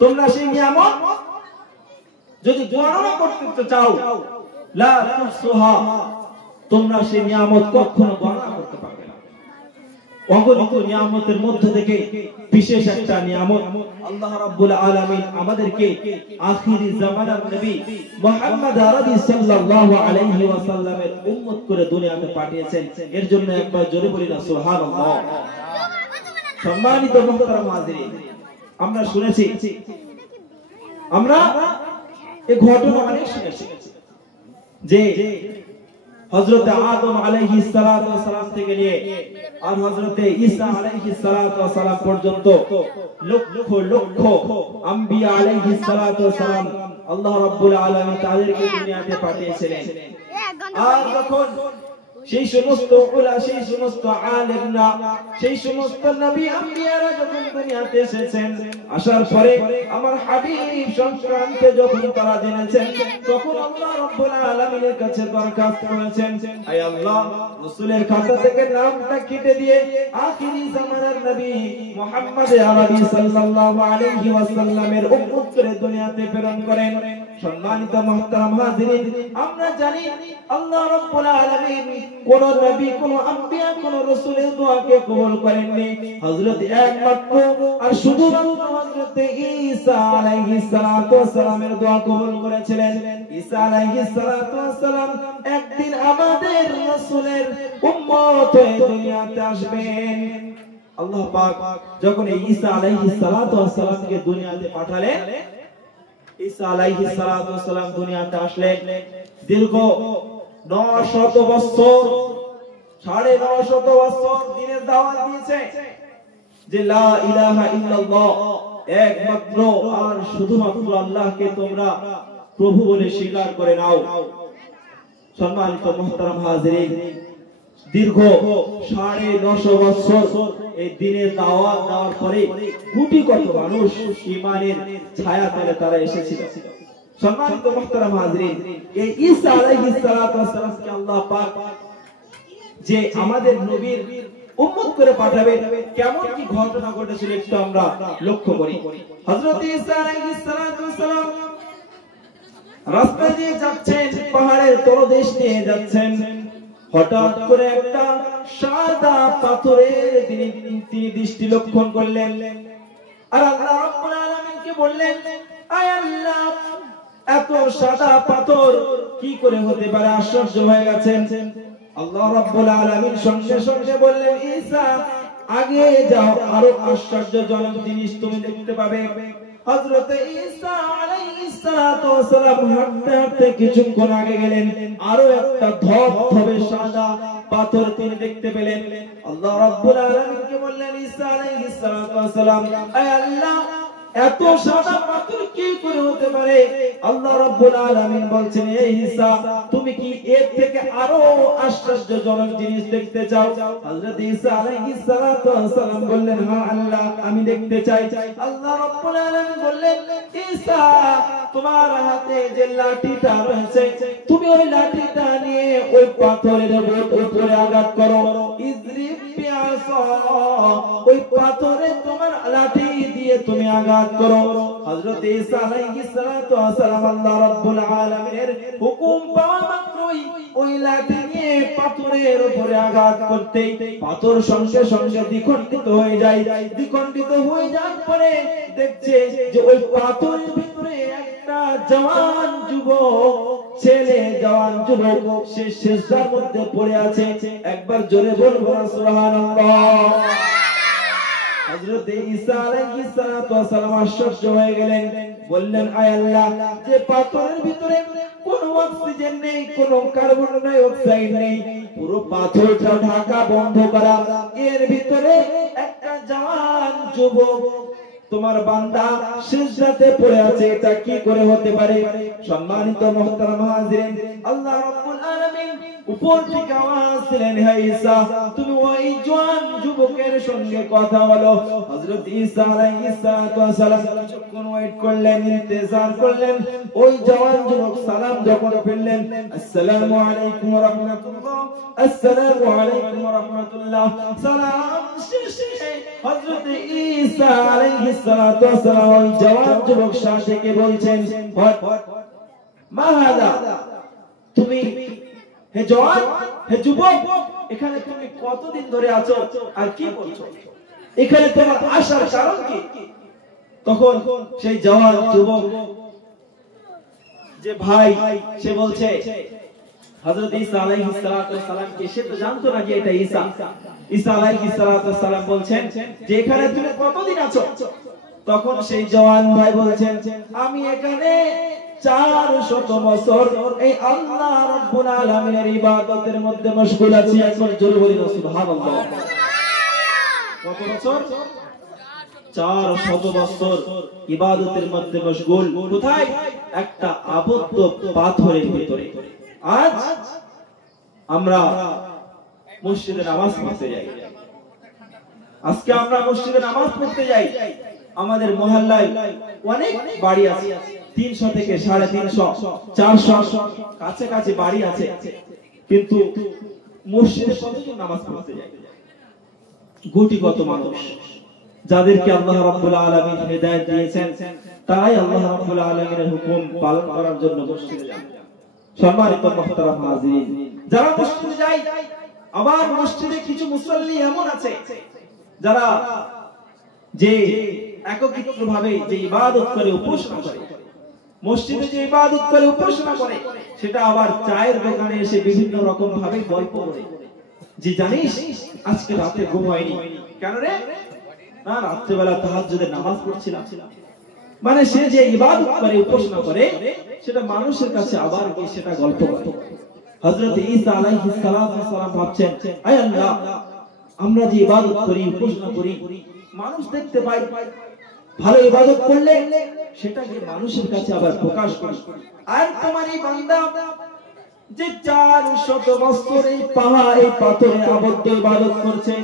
তোমরা সেই নিয়ামত যদি গণনা করতে চাও লা তুহসুহা, তোমরা সেই নিয়ামত কখনো গণনা করতে পারবে না। অগণিত নিয়ামতের মধ্যে থেকে বিশেষ একটা নিয়ামত আল্লাহ রাব্বুল আলামিন আমাদেরকে আখিরি জামানার নবী মুহাম্মদ আরবি সাল্লাল্লাহু আলাইহি ওয়াসাল্লামের উম্মত করে দুনিয়াতে পাঠিয়েছেন। এর জন্য একবার জোরে বলি না সুবহানাল্লাহ। সম্মানিত মুহতারাম হাজিরিন, আমরা শুনেছি, আমরা এই ঘটনা অনেক শুনেছি যে হযরত আদম আলাইহিস সালাতু ওয়াস সালাম থেকে নিয়ে আর হযরত ঈসা আলাইহিস সালাতু ওয়াস সালাম পর্যন্ত লক্ষ লক্ষ আম্বিয়া আলাইহিস সালাতু ওয়াস সালাম আল্লাহ রাব্বুল আলামিন তাদেরকে দুনিয়াতে পাঠিয়েছিলেন। আর যখন সেই সমস্ত উলা, সেই সমস্ত আলেমরা, সেই সমস্ত নবী আম্বিয়ারা যখন দুনিয়াতে এসেছেন, আসার পরে আমার হাবিব সংক্রান্তে যখন তারা জেনেছেন, তখন আল্লাহ রাব্বুল আলামিনের কাছে দরখাস্ত করেছেন, আয় আল্লাহ, রাসূলের খাতা থেকে নামটা কেটে দিয়ে আখিরি জামানার নবী মুহাম্মদ আরবি সাল্লাল্লাহু আলাইহি ওয়াসাল্লামের উম্মত করে দুনিয়াতে প্রেরণ করেন। সম্মানিত মুহতারাম হাজিরিন, আমরা জানি আল্লাহ রাব্বুল আলামিন কোন নবী, কোন আম্বিয়া, কোন রাসূলের দোয়াকে কবুল করেননি। হযরত একমাত্র আর শুধুমাত্র হযরত ঈসা আলাইহিস সালাতু ওয়াস সালামের দোয়া কবুল করেছিলেন। ঈসা আলাইহিস সালাতু ওয়াস সালাম একদিন আমাদের রাসূলের উম্মত হয়ে দুনিয়াতে আসবেন। আল্লাহ পাক যখন ঈসা আলাইহিস সালাতু ওয়াস সালামকে দুনিয়াতে পাঠালেন, ঈসা আলাইহিস সালাতু ওয়াস সালাম দুনিয়াতে আসলেন। দীর্ঘ 900 বছর, 950 বছর দিনের দাওয়াত দিয়েছে যে লা ইলাহা ইল্লাল্লাহ, একমাত্র আর শুধুমাত্র আল্লাহকে তোমরা প্রভু বলে স্বীকার করে নাও। সম্মানিত মুহতারাম হাজিরিন, দীর্ঘ 950 বছর এই দিনের দাওয়াত দেওয়ার পরে কোটি কত মানুষ ঈমানের ছায়া তলে তারা এসেছিল। সম্মানিত মুহতারাম হাজিরিন, এই ঈসা আলাইহিস সালাতু ওয়াস সালামকে আল্লাহ পাক যে আমাদের নবীর উম্মত করে পাঠাবেন, কেমন কি ঘটনা ঘটেছিল একটু আমরা লক্ষ্য করি। হযরত ঈসা আলাইহিস সালাতু ওয়াস সালাম রাস্তা দিয়ে যাচ্ছেন, পাহাড়ের তলদেশ দিয়ে যাচ্ছেন। হঠাৎ করে একটা সাদা পাথরের তিনি দৃষ্টি লক্ষণ করলেন। আর আল্লাহ রাব্বুল আলামিনকে বললেন, আয় আল্লাহ, এত সাদা পাথর কি করে হতে পারে? আশ্চর্য হয়ে গেছেন। আল্লাহ রাব্বুল আলামিন সঙ্গে সঙ্গে বললেন, ঈসা, আগে যাও, আরো আশ্চর্যজনক জিনিস তুমি দেখতে পাবে। হযরত ঈসা আলাইহিস সালাতু ওয়াস সালাম হাঁটতে হাঁটতে কিছুক্ষণ আগে গেলেন, আরো একটা ধবধবে সাদা পাথর তিনি দেখতে পেলেন। আল্লাহ রাব্বুল আলামিনকে বললেন, ঈসা আলাইহিস সালাতু ওয়াস সালাম, আয় আল্লাহ, এত সাদা পাথর কি করে হতে পারে? আল্লাহ রাব্বুল আলামিন বলছেন, এই ঈসা, তুমি কি এর থেকে আরো আশ্চর্যজনক জিনিস দেখতে চাও? হযরত ঈসা আলাইহিস সালাতু ওয়াস সালাম বললেন, হ্যাঁ আল্লাহ, আমি দেখতে চাই। আল্লাহ রাব্বুল আলামিন বললেন, ঈসা, তোমার হাতে যে লাঠিটা রয়েছে, তুমি ওই লাঠিটা নিয়ে ওই পাথরের উপরে আঘাত করো। ইযরিব বিআসা, ওই পাথরে তোমার লাঠি দিয়ে তুমি আঘাত করো। হযরত ঈসা আলাইহিস সালাতু ওয়াস সালাম আল্লাহ রাব্বুল আলামিনের হুকুম পাওয়া মাত্রই ওই লাঠি নিয়ে পাথরের উপরে আঘাত করতেই পাথর সঙ্গে সঙ্গে দ্বিখণ্ডিত হয়ে যায়। দ্বিখণ্ডিত হয়ে যাওয়ার পরে দেখছে যে ওই পাথরের ভিতরে একটা জওয়ান যুবক, ছেলে, জওয়ান যুবক, সে সিজদার মধ্যে পড়ে আছে। একবার জোরে বলবো না সুবহানাল্লাহ। হযরত ঈসা আলাইহিস সালাতু ওয়াস সালাম আশ্চর্য হয়ে গেলেন, বললেন, আয় আল্লাহ, যে পাথরের ভিতরে কোনো অক্সিজেন নেই, কোনো কার্বন ডাই অক্সাইড নেই, পুরো পাথরটা ঢাকা বন্ধ করা, এর ভিতরে একটা জওয়ান যুবক, তোমার বান্দা, সিজদাতে পড়ে আছে, এটা কি করে হতে পারে? সম্মানিত মুহতারাম হাজিরিন, আল্লাহ রাব্বুল আলামিন উপর থেকে আওয়াজ দিলেন, হে ঈসা তুমি ওই জওয়ান যুবকের সঙ্গে কথা বলো। হযরত ঈসা আলাইহিস সালাম কিছুক্ষণ ওয়েট করলেন, ইন্তজার করলেন। ওই জওয়ান যুবক সালাম যখন ফিরলেন, আসসালামু আলাইকুম ওয়া রাহমাতুল্লাহ, আসসালামু আলাইকুম ওয়া রাহমাতুল্লাহ, সালাম শেষে হযরত ঈসা আলাইহিস সালাম ওই জওয়ান যুবক সাথীকে বলছেন, মা হাদা, তুমি হে জওয়ান, হে যুবক, এখানে তুমি কতদিন ধরে আছো আর কি করছো? এখানে তোমার আসার কারণ কি? তখন সেই জওয়ান যুবক যে ভাই, সে বলছে হযরত ঈসা আলাইহিস সালাম কে সে তো জানতো না যে এটা ঈসা। ঈসা আলাইহিস সালাম বলছেন যে এখানে তুমি কতদিন আছো? তখন সেই জওয়ান ভাই বলছেন, আমি এখানে 400 বছর এই আল্লাহ রাব্বুল আলামিনের ইবাদতের মধ্যে মশগুল আছি। একবার জোরে বলি না সুবহানাল্লাহ। কত বছর? 400 বছর ইবাদতের মধ্যে মশগুল। কোথায়? একটা আবদ্ধ পাথরের ভিতরে। আজ আমরা মসজিদে নামাজ পড়তে যাই। আজকে আমরা মসজিদে নামাজ পড়তে যাই। আমাদের মহল্লায় অনেক বাড়ি আছে, 300 থেকে 350, 400 কাছাকাছি বাড়ি আছে, কিন্তু মসজিদে কতজন নামাজ পড়তে যায়? গুটিগত মানুষ, যাদেরকে আল্লাহ রাব্বুল আলামিন হেদায়েত দিয়েছেন, তারাই আল্লাহ রাব্বুল আলামিনের হুকুম পালন করার জন্য মসজিদে যায়। সম্মানিত মুহতারাম হাজিরিন, যারা মসজিদে যায়, আবার মসজিদে কিছু মুসল্লি এমন আছে যারা যে একত্রিতভাবে যে ইবাদত করে, উপাসনা করে, মসজিদে যে ইবাদত করে, উপাসনা করে, সেটা আবার চায়ের দোকানে এসে বিভিন্ন রকম ভাবে গল্প করে যে জানিস আজকে রাতে ঘুম হয়নি কেন রে? না, রাত্রিবেলা তাহাজ্জুদের নামাজ পড়ছিলাম। মানে সে যে ইবাদত করে, উপাসনা করে, সেটা মানুষের কাছে আবার গিয়ে সেটা গল্প করে। হযরত ঈসা আলাইহিস সালাম ভাবছেন, আয় আল্লাহ, আমরা যে ইবাদত করি, উপাসনা করি, মানুষ দেখতে পাই, ভালো ইবাদত করলে সেটাকে মানুষের কাছে আবার প্রকাশ করি। আর তোমার এই বান্দা যে 400 বছর এই পাহাড়, এই পাথরে আবদ্ধ ইবাদত করছে,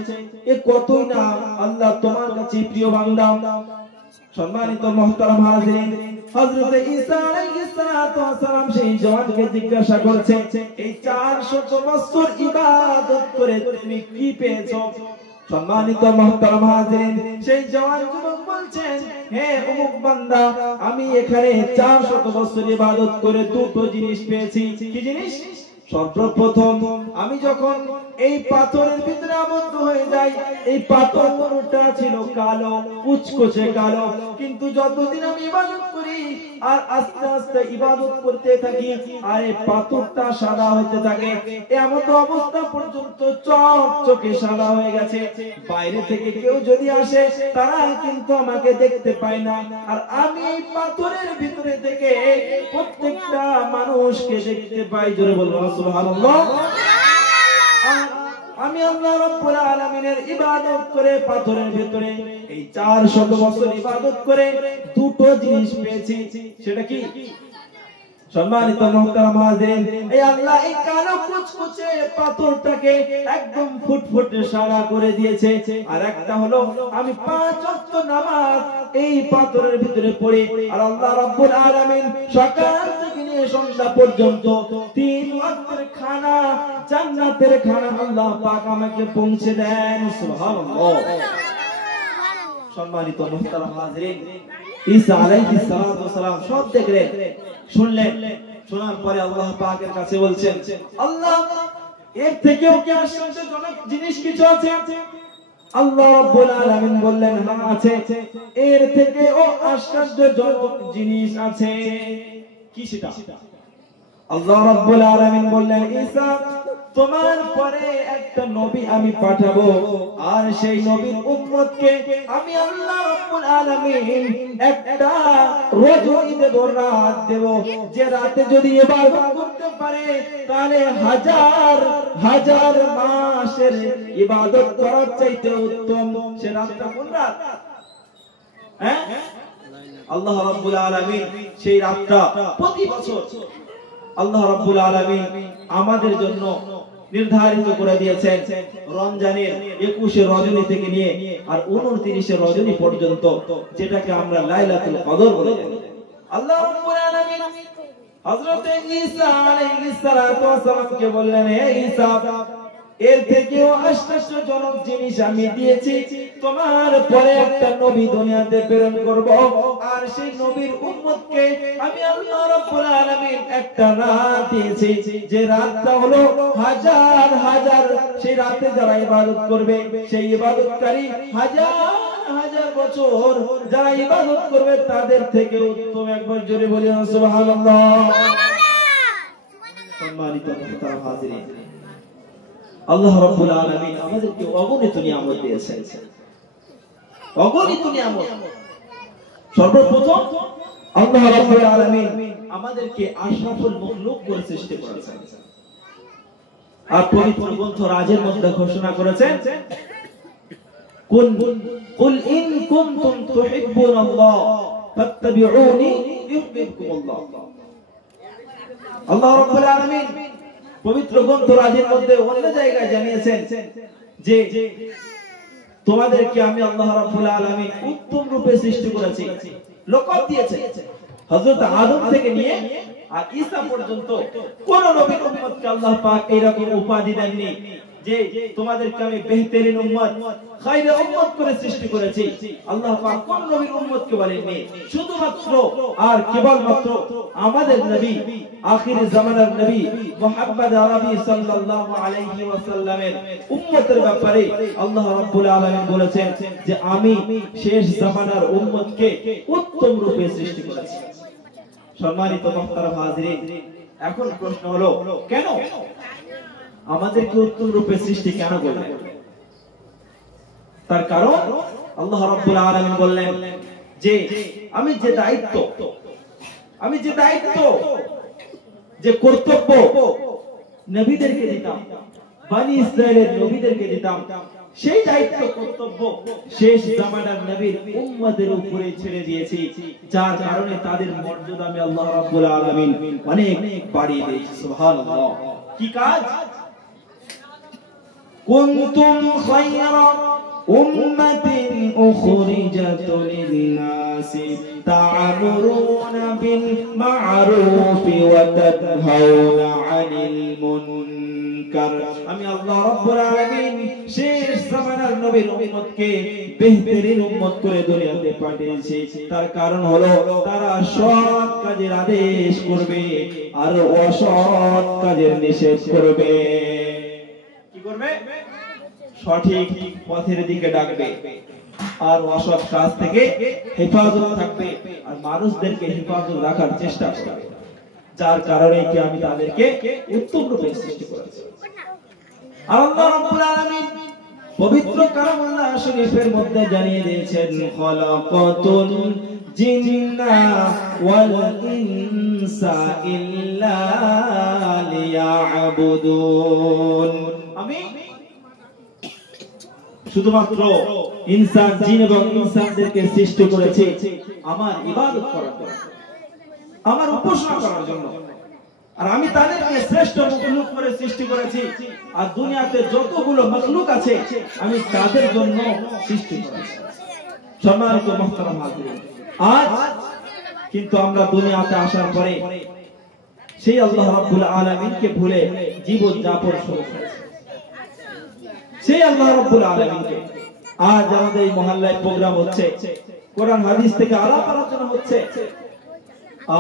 এ কতই না আল্লাহ তোমার কাছে প্রিয় বান্দা। সম্মানিত মুহতারাম হাজিরিন, হযরত ঈসা আলাইহিস সালাম সেই জওয়ানকে জিজ্ঞাসা করছে, এই 400 বছর ইবাদত করে তুমি কি পেয়েছো? সম্মানিত মুহতারাম হাজিরিন, সেই জওয়ান যুবক বলছেন, হে অমুক বান্দা, আমি এখানে 400 বছর ইবাদত করে দুটো জিনিস পেয়েছি। কি জিনিস? সর্বপ্রথম আমি যখন এই পাথরের ভিতরে আবদ্ধ হয়ে যাই, এই পাথরটা ছিল কালো, কুচকুচে কালো, কিন্তু যতদিন আমি ইবাদত করি আর আস্তে আস্তে ইবাদত করতে থাকি, আর এই পাথরটা সাদা হতে থাকে, এমন অবস্থা পর্যন্ত চকচকে সাদা হয়ে গেছে। বাইরে থেকে কেউ যদি আসে, তারা কিন্তু আমাকে দেখতে পায় না, আর আমি এই পাথরের ভিতরে থেকে প্রত্যেকটা মানুষকে দেখতে পাই। জোরে বলবো সুবহানাল্লাহ। আমি আল্লাহ রাব্বুল আলামিনের ইবাদত করে পাথরের ভিতরে এই 400 বছর ইবাদত করে দুটো জিনিস পেয়েছি। সেটা কি? সম্মানিত মুহতারাম হাজিরিন, এই আল্লাহ এই কালো কুচকুচে পাথরটাকে একদম ফুটফুটে সাদা করে দিয়েছে। আর একটা হলো আমি 5 ওয়াক্ত নামাজ এই পাথরের ভিতরে পড়ি, আর আল্লাহ রাব্বুল আলামিন সকাল থেকে নিয়ে সন্ধ্যা পর্যন্ত 3 ওয়াক্তের খানা, জান্নাতের খানা আল্লাহ পাক আমাকে পৌঁছে দেন। সুবহানাল্লাহ। সম্মানিত মুহতারাম হাজিরিন, ঈসা আলাইহিস সালাম সব দেখলেন, শুনলেন, শোনার পরে আল্লাহ পাকের কাছে বলছেন, আল্লাহ এর থেকেও কি আশ্চর্যজনক জিনিস কিছু আছে? আল্লাহ রাব্বুল আলামিন বললেন, হ্যাঁ আছে, এর থেকেও আশ্চর্যজনক জিনিস আছে। কি সেটা? আল্লাহ রাব্বুল আলামিন বললেন, ঈসা তোমার পরে একটা নবী আমি পাঠাবো, আর সেই নবীর উম্মতকে আমি আল্লাহ রাব্বুল আলামিন একটা রজনী দেব, রাত দেব, যে রাতে যদি ইবাদত করতে পারে তাহলে হাজার হাজার মাসের ইবাদত করার চাইতে উত্তম। সে রাতটা কোন রাত? আল্লাহ রাব্বুল আলামিন সেই রাতটা প্রতি বছর আল্লাহ রাব্বুল আলামিন আমাদের জন্য নির্ধারিত করে দিয়েছেন রমজানের 21 রজনী থেকে নিয়ে আর 29 রজনী পর্যন্ত, যেটাকে আমরা লাইলাতুল কদর বলে জানি। আল্লাহ রাব্বুল আলামিন হযরত ঈসা আলাইহিস সালাতু ওয়াস সালামকে বললেন, হে ঈসা, এর থেকেও আশ্চর্যজনক জিনিস আমি দিয়েছি, তোমার পরে একটা নবী দুনিয়াতে প্রেরণ করব, আর সেই নবীর উম্মতকে আমি আল্লাহ রাব্বুল আলামিন একটা রাত দিয়েছি, যে রাতটা হলো হাজার হাজার, সেই রাতে যারা ইবাদত করবে, সেই ইবাদতকারী হাজার হাজার বছর যারা ইবাদত করবে তাদের থেকে উত্তম। একবার জোরে বলি সুবহানাল্লাহ। সম্মানিত হাজিরিন, আল্লাহ রাব্বুল আলামিন আমাদেরকে অগণিত নিয়ামত দিয়েছেন, অগণিত নিয়ামত। সর্বপ্রথম আল্লাহ রাব্বুল আলামিন আমাদেরকে আশরাফুল মাখলুক করে সৃষ্টি করেছেন, আর পবিত্র গ্রন্থ রাজের মধ্যে ঘোষণা করেছেন, কুল ইন কুনতুম তুহিব্বুনাল্লাহ ফাত্তাবিউনি ইউহিব্বুকুমুল্লাহ। আল্লাহ রাব্বুল আলামিন পবিত্র গ্রন্থ রাজের মধ্যে অন্য জায়গায় জানিয়েছেন যে তোমাদেরকে আমি আল্লাহ রাব্বুল আলামিন উত্তম রূপে সৃষ্টি করেছি। লকব দিয়েছেন হযরত আদম থেকে নিয়ে আর ঈসা পর্যন্ত কোন নবীর উম্মতকে আল্লাহ পাক এরকম উপাধি দেননি যে তোমাদেরকে আমি বেহতরিন উম্মত, খায়রে উম্মত করে সৃষ্টি করেছি। আল্লাহ পাক কোন নবীর উম্মতকে বলেননি, শুধুমাত্র আর কেবলমাত্র আমাদের নবী, আখির জামানার নবী মুহাম্মদ আরবি সাল্লাল্লাহু আলাইহি ওয়াসাল্লামের উম্মতের ব্যাপারে আল্লাহ রাব্বুল আলামিন বলেছেন যে আমি শেষ জামানার উম্মতকে উত্তম রূপে সৃষ্টি করেছি। সম্মানিত মুহতারাম হাজিরিন, এখন প্রশ্ন হলো, কেন আমাদেরকে উত্তম রূপে সৃষ্টি কেন করলেন? তার কারণ আল্লাহ রাব্বুল আলামিন বললেন যে আমি যে দায়িত্ব, যে কর্তব্য নবীদেরকে দিতাম, বনি ইসরাইলের নবীদেরকে দিতাম, সেই দায়িত্ব কর্তব্য শেষ জামানার নবীর উম্মতের উপরে ছেড়ে দিয়েছি, যার কারণে তাদের মর্যাদা আমি আল্লাহ রাব্বুল আলামিন অনেক বাড়িয়ে দিয়েছি। সুবহানাল্লাহ। কি কাজ? কুনতুম খায়রা উম্মাতিন উখরিজাত লিন-নাসি তা'মুরুনা বিল মা'রুফি ওয়া তানহাউনা 'আনিল মুনকার। আমি আল্লাহ রাব্বুল আলামিন শেষ জামানার নবীর উম্মতকে বেহতরিন উম্মত করে দুনিয়াতে পাঠিয়েছি। তার কারণ হলো তারা সৎ কাজের আদেশ করবে আর অসৎ কাজের নিষেধ করবে। কি করবে? সঠিক পথের দিকে ডাকবে আর অসৎ কাজ থেকে হেফাজত থাকবে আর মানুষদেরকে হেফাজত রাখার চেষ্টা করবে, যার কারণে কি আমি তাদেরকে উত্তম রূপে সৃষ্টি করেছি। আল্লাহ রাব্বুল আলামিন পবিত্র কালামুল্লাহ শরীফের মধ্যে জানিয়ে দিয়েছেন, খালাকাতুল জিন্না ওয়াল ইনসা ইল্লা লিয়াবুদুন। আমি শুধুমাত্র ইনসান, জিন এবং ইনসানদেরকে সৃষ্টি করেছি আমার ইবাদত করার জন্য, আমার উপাসনা করার জন্য। আর আমি তাদেরকে শ্রেষ্ঠ মখলুক করে সৃষ্টি করেছি, আর দুনিয়াতে যতগুলো মখলুক আছে আমি তাদের জন্য সৃষ্টি করেছি। সম্মানিত মুহতারাম হাজিরিন, আজ কিন্তু আমরা দুনিয়াতে আসার পরে সেই আল্লাহ রাব্বুল আলামিনকে ভুলে জীবন যাপন শুরু করেছি। সেই আল্লাহ রাব্বুল আলামিনকে আজ আমাদের এই মহল্লায় প্রোগ্রাম হচ্ছে, কোরআন হাদিস থেকে আলাপ আলোচনা হচ্ছে,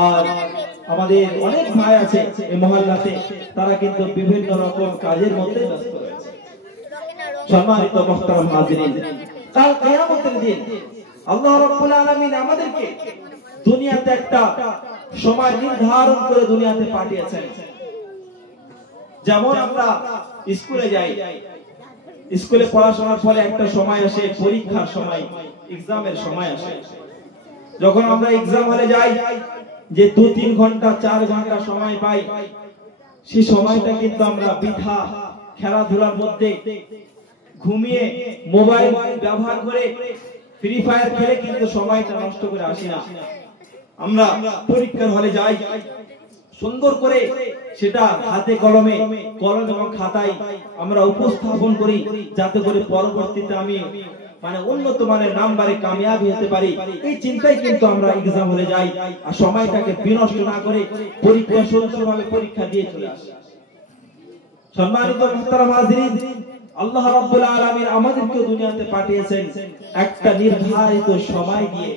আর আমাদের অনেক ভাই আছে এই মহল্লাতে, তারা কিন্তু বিভিন্ন রকম কাজের মধ্যে ব্যস্ত রয়েছে। সম্মানিত মুহতারাম হাজিরিন, কাল কিয়ামতের দিন আল্লাহ রাব্বুল আলামিন আমাদেরকে দুনিয়াতে একটা সময় নির্ধারণ করে দুনিয়াতে পাঠিয়েছেন। যেমন আমরা স্কুলে যাই, স্কুলে পড়াশোনার ফলে একটা সময় আসে, পরীক্ষার সময়, এক্সামের সময় আসে। যখন আমরা এক্সাম হলে যাই, যে 2-3 ঘন্টা 4 ঘন্টা সময় পাই, সেই সময়টা কিন্তু আমরা বৃথা খেলাধুলার মধ্যে ঘুমিয়ে মোবাইল ব্যবহার করে ফ্রি ফায়ার খেলে কিন্তু সময়টা নষ্ট করে আসি না। আমরা পরীক্ষার হলে যাই, সুন্দর করে সেটা হাতে কলমে কলম এবং খাতায় আমরা উপস্থাপন করি, যাতে করে পরবর্তীতে আমি মানে উন্নত মানের নাম্বারে কামিয়াবি হতে পারি। এই চিন্তায় কিন্তু আমরা এক্সাম হলে যাই, আর সময়টাকে বিনষ্ট না করে পরীক্ষা সুন্দরভাবে পরীক্ষা দিয়ে চলে আসি। সম্মানিত মুহতারাম হাজিরিন, আল্লাহ রাব্বুল আলামিন আমাদেরকে দুনিয়াতে পাঠিয়েছেন একটা নির্ধারিত সময় দিয়ে।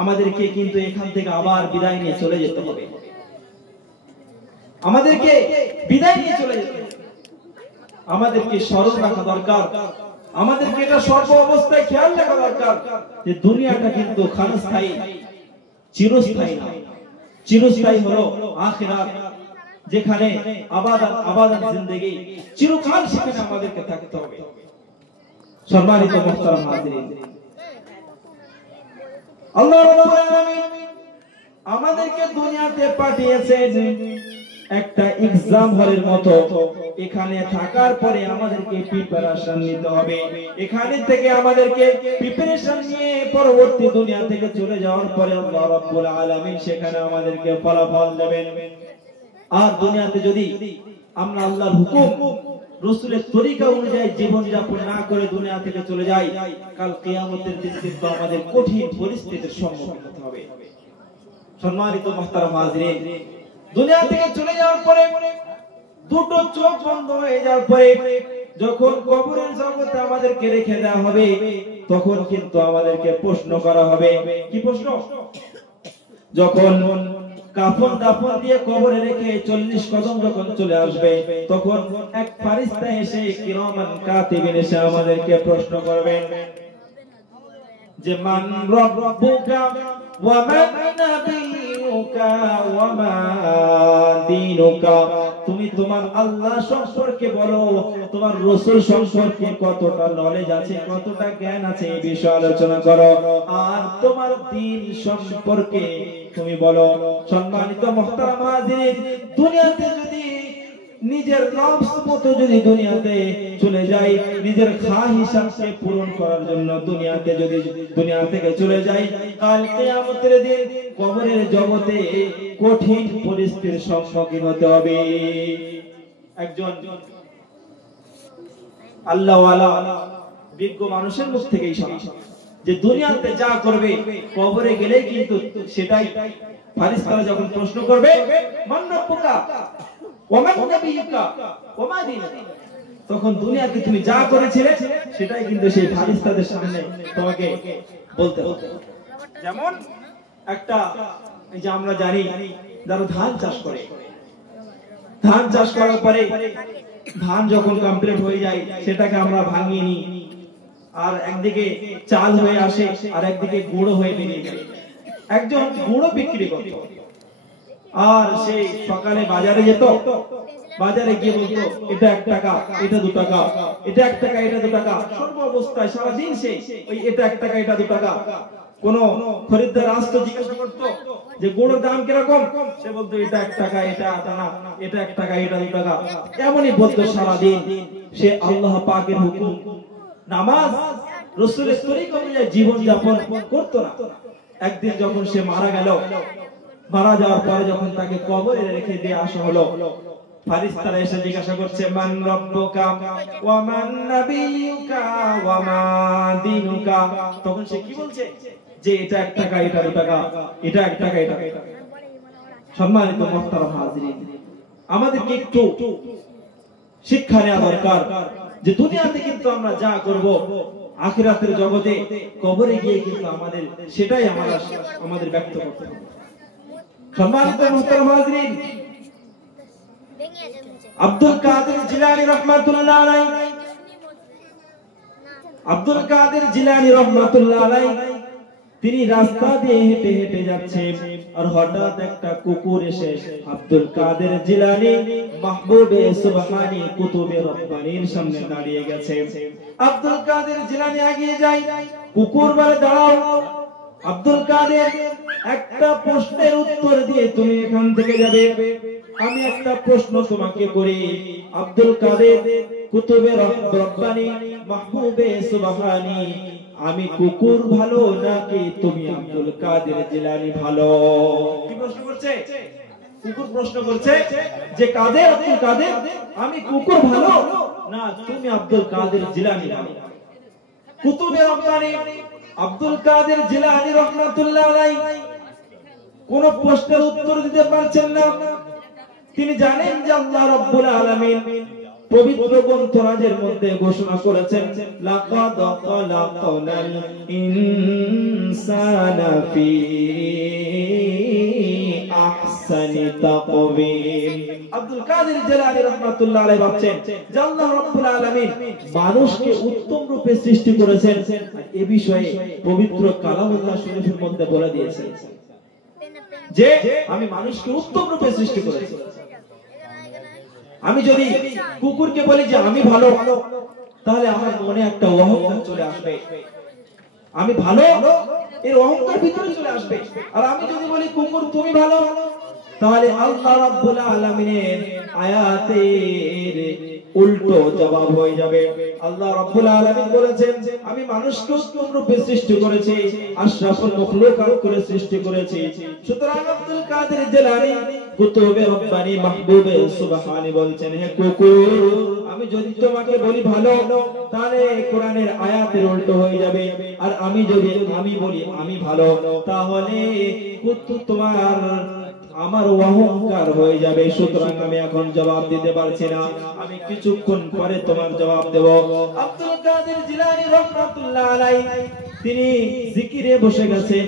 আমাদেরকে কিন্তু এখান থেকে আবার বিদায় নিয়ে চলে যেতে হবে, আমাদেরকে বিদায় নিয়ে চলে যেতে হবে। আমাদেরকে স্মরণ রাখা দরকার, আমাদেরকে এটা সর্ব অবস্থায় খেয়াল রাখা দরকার যে দুনিয়াটা কিন্তু ক্ষণস্থায়ী, চিরস্থায়ী না। চিরস্থায়ী হলো আখিরাত, যেখানে আবাদান জিন্দেগি, চিরকাল সেখানে আমাদেরকে থাকতে হবে। সম্মানিত মুহতারাম হাজিরিন, আল্লাহ রাব্বুল আলামিন আমাদেরকে দুনিয়াতে পাঠিয়েছেন একটা এক্সাম হলের মতো। এখানে থাকার পরে আমাদেরকে প্রিপারেশন নিতে হবে। এখানে থেকে আমাদেরকে প্রিপারেশন নিয়ে পরবর্তী দুনিয়া থেকে চলে যাওয়ার পরে আল্লাহ রাব্বুল আলামিন সেখানে আমাদেরকে ফলাফল দেবেন। আর দুনিয়াতে যদি আমরা আল্লাহর হুকুম রাসূলের তরিকা অনুযায়ী জীবন যাপন না করে দুনিয়া থেকে চলে যাই, কাল কিয়ামতের দিন কিন্তু আমাদের কঠিন পরিস্থিতির সম্মুখীন হতে হবে। সম্মানিত মুহতারাম হাজিরিন, দুনিয়া থেকে চলে যাওয়ার পরে দুটো চোখ বন্ধ হয়ে যাওয়ার পরে যখন কবরের জগতে আমাদেরকে রেখে দেওয়া হবে, তখন কিন্তু আমাদেরকে প্রশ্ন করা হবে। কি প্রশ্ন? যখন কাফন দাফন দিয়ে কবরে রেখে 40 কদম যখন চলে আসবে, তখন এক ফেরেশতা এসে কিরামান কাতিবিন এসে আমাদেরকে প্রশ্ন করবেন যে মান রাব্বুকা ওয়া মান নাবিয়ুকা ওয়া মা দীনুকা। তুমি তোমার আল্লাহ সম্পর্কে বলো, তোমার রাসূল সম্পর্কে কতটা নলেজ আছে, কতটা জ্ঞান আছে, এই বিষয়ে আলোচনা করো। আর তোমার দ্বীন সম্পর্কে তুমি বলো। সম্মানিত মুহতারাম হাজিরিন, দুনিয়াতে যদি নিজের নফস মতো যদি দুনিয়াতে চলে যাই, নিজের খাহিশাকে পূরণ করার জন্য দুনিয়াতে যদি দুনিয়া থেকে চলে যাই, কাল কিয়ামতের দিন কবরের জগতে কঠিন পরিস্থিতির সম্মুখীন হতে হবে। একজন আল্লাহওয়ালা বিজ্ঞ মানুষের মুখ থেকেই শোনা যে দুনিয়াতে যা করবে কবরে গেলেই কিন্তু সেটাই ফেরেশতারা যখন প্রশ্ন করবে মান রাব্বুকা ওয়া মান নাবিয়ুকা ওয়া মা দীনুকা, তখন দুনিয়াতে তুমি যা করেছিলে সেটাই কিন্তু সেই ফেরেশতাদের সামনে তোমাকে বলতে হবে। যেমন একটা, এই যে আমরা জানি যারা ধান চাষ করে, ধান চাষ করার পরে ধান যখন কমপ্লিট হয়ে যায় সেটাকে আমরা ভাঙিয়ে নিই, আর একদিকে চাল হয়ে আসে আর একদিকে গুঁড়ো হয়ে বেরিয়ে যায়। একজন গুঁড়ো বিক্রি করত, আর সেই সকালে বাজারে যেত, বাজারে গিয়ে বলতো এটা 1 টাকা, এটা 2 টাকা, এটা 1 টাকা, এটা 2 টাকা। সর্ব অবস্থায় সারাদিন সেই ওই এটা 1 টাকা, এটা 2 টাকা। কোন খরিদ্দার আসতো, জিজ্ঞাসা করতো যে গুঁড়োর দাম কিরকম, সে বলতো এটা 1 টাকা, এটা আটানা, এটা 1 টাকা, এটা 2 টাকা। এমনই বলতো সারাদিন। সে আল্লাহ পাকের হুকুম, নামাজ, রাসূলের তরিকা অনুযায়ী জীবন যাপন করতো না। একদিন যখন সে মারা গেল, মারা যাওয়ার পরে যখন তাকে কবরে রেখে দিয়ে আসা হলো, ফেরেশতারা এসে জিজ্ঞাসা করছে মান রাব্বুকা ওয়া মান নাবিয়ুকা ওয়া মা দীনুকা। তখন সে কি বলছে যে এটা 1 টাকা, এটা 2 টাকা, এটা 1 টাকা, এটা 2 টাকা। সম্মানিত মুহতারাম হাজিরিন, আমাদেরকে একটু শিক্ষা নেওয়া দরকার যে দুনিয়াতে কিন্তু আমরা যা করব আখিরাতের জগতে কবরে গিয়ে কিন্তু আমাদের সেটাই আমাদের ব্যক্ত করতে হবে। সম্মানিত মুহতারাম হাজিরিন, আব্দুল কাদের জিলানী রাহমাতুল্লাহ আলাইহি, আব্দুল কাদের জিলানী রাহমাতুল্লাহ আলাইহি তিনি রাস্তা দিয়ে হেঁটে হেঁটে যাচ্ছেন, আর হঠাৎ একটা কুকুর এসে আব্দুল কাদের জিলানী মাহবুবে সুবহানী কুতুবে রব্বানীর সামনে দাঁড়িয়ে গেছে। আব্দুল কাদের জিলানী এগিয়ে যায়, কুকুর বলে দাঁড়াও। আব্দুল কাদের, একটা প্রশ্নের উত্তর দিয়ে তুমি এখান থেকে যাবে। আমি একটা প্রশ্ন তোমাকে করি, আব্দুল কাদের কুতুবে রব্বানী মাহবুবে সুবহানী, আমি কুকুর ভালো নাকি তুমি আব্দুল কাদের জিলানী ভালো? কি প্রশ্ন করছে? কুকুর প্রশ্ন করছে যে কাদের, আব্দুল কাদের, আমি কুকুর ভালো না তুমি আব্দুল কাদের জিলানী ভালো? কুতুবে রব্বানী আব্দুল কাদের জিলানী রাহমাতুল্লাহ আলাইহি কোন প্রশ্নের উত্তর দিতে পারছেন না। তিনি জানেন যে আল্লাহ রাব্বুল আলামিন পবিত্র গ্রন্থ রাজের মধ্যে ঘোষণা করেছেন লাকাদ খালাকনাল ইনসানা ফি আহসানি তাকওয়িম। আব্দুল কাদের জিলানী রাহমাতুল্লাহ আলাইহি ভাবছেন যে আল্লাহ রাব্বুল আলামিন মানুষকে উত্তম রূপে সৃষ্টি করেছেন, এই বিষয়ে পবিত্র কালামুল্লাহ শরীফের মধ্যে বলে দিয়েছেন যে আমি মানুষকে উত্তম রূপে সৃষ্টি করেছি। আমি যদি কুকুরকে বলি যে আমি ভালো, তাহলে আমার মনে একটা অহংকার চলে আসবে, আমি ভালো এর অহংকার ভিতরে চলে আসবে। আর আমি যদি বলি কুকুর তুমি ভালো, তাহলে আল্লাহ রাব্বুল আলামিনের আয়াতের উল্টো জবাব হয়ে যাবে। আল্লাহ রাব্বুল আলামিন বলেছেন আমি মানুষকে উত্তম রূপে সৃষ্টি করেছি, আশরাফুল মাখলুকাত করে সৃষ্টি করেছি। সুতরাং আব্দুল কাদের জিলানী কুতুবে রব্বানী মাহবুবে সুবহানী বলছেন হে কুকুর, আমি যদি তোমাকে বলি ভালো, তাহলে কোরআনের আয়াতের উল্টো হয়ে যাবে। আর আমি যদি বলি আমি ভালো, তাহলে কুকুর তোমার আমার অহংকার হয়ে যাবে। সুতরাং আমি এখন জবাব দিতে পারছি না, আমি কিছুক্ষণ পরে তোমার জবাব দেব। আব্দুল কাদের জিলানী রাহমাতুল্লাহ আলাইহি তিনি জিকিরে বসে গেছেন,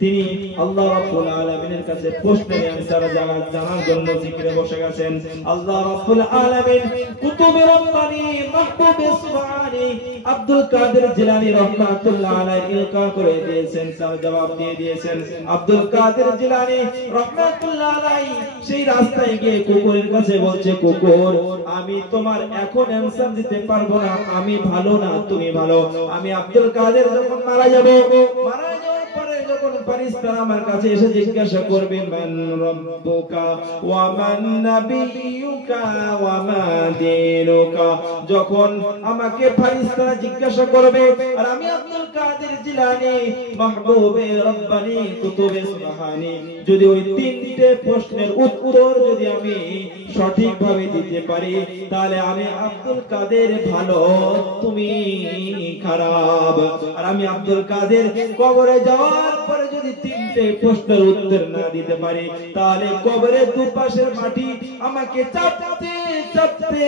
তিনি আল্লাহ রাব্বুল আলামিনের কাছে প্রশ্নের আনসার জানার জন্য জিকিরে বসে গেছেন। আল্লাহ রাব্বুল আলামিন কুতুবে রব্বানী মাহবুবে সুবহানী আব্দুল কাদের জিলানী রাহমাতুল্লাহ আলাইহি ইলকা করে দিয়েছেন, তার জবাব দিয়ে দিয়েছেন। আব্দুল কাদের জিলানী রাহমাতুল্লাহ আলাইহি সেই রাস্তায় গিয়ে কুকুরের কাছে বলছে কুকুর, আমি তোমার এখন অ্যানসার দিতে পারবো না, আমি ভালো না তুমি ভালো। আমি আব্দুল কাদের যখন মারা যাওয়ার পরে যখন ফেরেশতারা আমার কাছে এসে জিজ্ঞাসা করবে মান রাব্বুকা ওয়া মান নাবিয়ুকা ওয়া মা দীনুকা, যখন আমাকে ফেরেশতারা জিজ্ঞাসা করবে আর আমি আব্দুল কাদের জিলানী মাহবুবে রব্বানী কুতুবে সুবহানী যদি ওই তিনটে প্রশ্নের উত্তর যদি আমি সঠিকভাবে দিতে পারি, তাহলে আমি আব্দুল কাদের ভালো তুমি খারাপ। আর আমি আব্দুল কাদের কবরে যাওয়ার পরে যদি তিনটে প্রশ্নের উত্তর না দিতে পারি, তাহলে কবরের দুপাশের মাটি আমাকে চাপতে চাপতে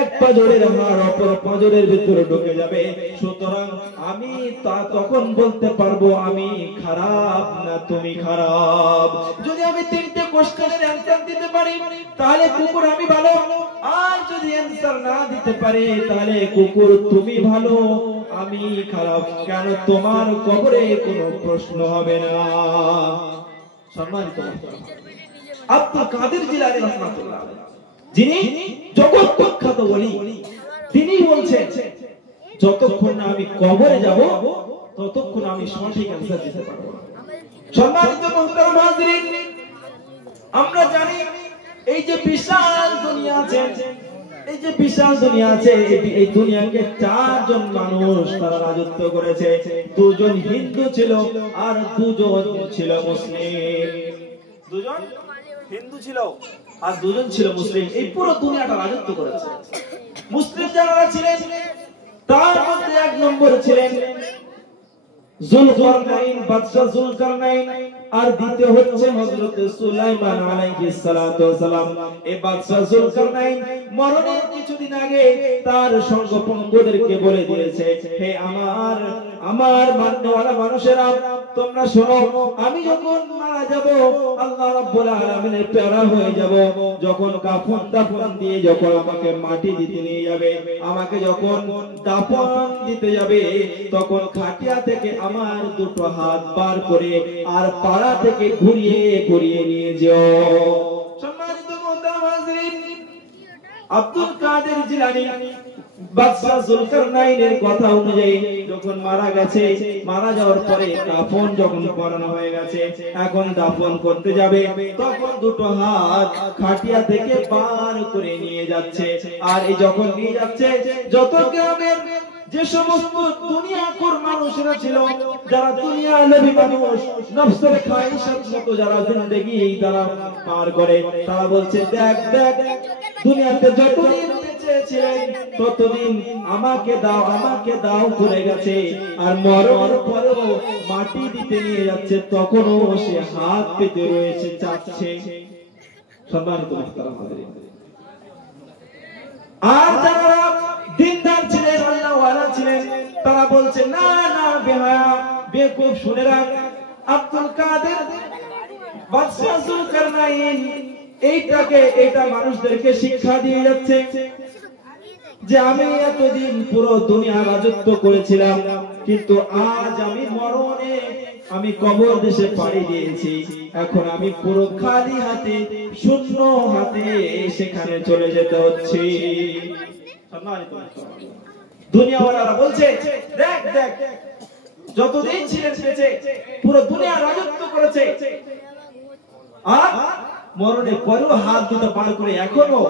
এক পাঁজরের হাড় অপর পাঁজরের ভিতরে ঢুকে যাবে। সুতরাং আমি তখন বলতে পারবো আমি খারাপ না তুমি খারাপ। যদি আমি তিনটে কোশ্চেনের অ্যানসার দিতে পারি, তাহলে কুকুর আমি ভালো। আর যদি অ্যানসার না দিতে পারি, তাহলে কুকুর তুমি ভালো আমি খারাপ। কেন তোমার কবরে কোনো প্রশ্ন হবে না। সম্মানিত আব্দুল কাদের জিলানী রাহমাতুল্লাহ আলাইহি যিনি জগৎ বিখ্যাত ওলি, তিনি বলছেন যতক্ষণ না আমি কবরে যাব ততক্ষণ আমি সঠিক অ্যানসার দিতে পারবো না। সম্মানিত মুহতারাম হাজিরিন, আমরা জানি এই যে বিশাল দুনিয়া আছে, এই যে বিশাল দুনিয়া আছে, এই দুনিয়াকে চারজন মানুষ তারা রাজত্ব করেছে। দুজন হিন্দু ছিল আর দুজন ছিল মুসলিম। দুজন হিন্দু ছিল আর দুজন ছিল মুসলিম। এই পুরো দুনিয়াটা রাজত্ব করেছে। মুসলিম যারা ছিলেন তার মধ্যে এক নম্বরে ছিলেন যুলকারনাইন, বাদশা যুলকারনাইন। আর দ্বিতীয় হচ্ছে হযরত সুলাইমান আলাইহিস সালাতু ওয়াস সালাম। এই বাদশা যুলকারনাইন মরণের কিছুদিন আগে তার সঙ্গপঙ্গদেরকে বলে দিয়েছে, হে আমার মাননেওয়ালা মানুষেরা, তোমরা শোনো, আমি যখন মারা যাব আল্লাহ রাব্বুল আলামিনের প্যারা হয়ে যাব, যখন কাফন দাফন দিয়ে যখন আমাকে মাটি দিতে নিয়ে যাবে, আমাকে যখন দাফন দিতে যাবে, তখন খাটিয়া থেকে আমার দুটো হাত বার করে আর পাড়া থেকে ঘুরিয়ে ঘুরিয়ে নিয়ে যাও। সম্মানিত মুহতারাম হাজিরিন, আব্দুল কাদের জিলানী বাদশা যুলকারনাইনের কথা অনুযায়ী যখন মারা গেছে, মারা যাওয়ার পরে দাফন যখন করানো হয়ে গেছে, এখন দাফন করতে যাবে, তখন দুটো হাত খাটিয়া থেকে বার করে নিয়ে যাচ্ছে। আর এই যখন নিয়ে যাচ্ছে, যত গ্রামের যে সমস্ত দুনিয়াখোর মানুষরা ছিল, যারা দুনিয়া লোভী মানুষ, নফসের খায়িশাত মতো যারা জিন্দেগি তারা পার করে, তারা বলছে দেখ দেখ দুনিয়াতে যতদিন বেঁচে ছিলেন ততদিন আমাকে দাও করে গেছে, আর মরণের পরেও মাটি দিতে নিয়ে যাচ্ছে, তখনও সে হাত পেতে রয়েছে, চাচ্ছে। সম্মানিত মুহতারাম হাজিরিন, আর যারা দিনদার ছিলেন, আল্লাহওয়ালা ছিলেন, তারা বলছে না না বেহায়া বেকুব, শুনে রাখ, আব্দুল কাদের বাদশাহ যুলকারনাইন এইটা মানুষদেরকে শিক্ষা দিয়ে যাচ্ছে যে আমি এতদিন পুরো দুনিয়া রাজত্ব করেছিলাম, কিন্তু আজ আমি মরণে আমি কবর দেশে পাড়ি দিয়েছি, এখন আমি পুরো খালি হাতে শূন্য হাতে সেখানে চলে যেতে হচ্ছে। দুনিয়াওয়ালারা বলছে দেখ দেখ যতদিন ছিলেন বেঁচে পুরো দুনিয়া রাজত্ব করেছে, আর মরণের পরেও হাত দুটো পার করে এখনো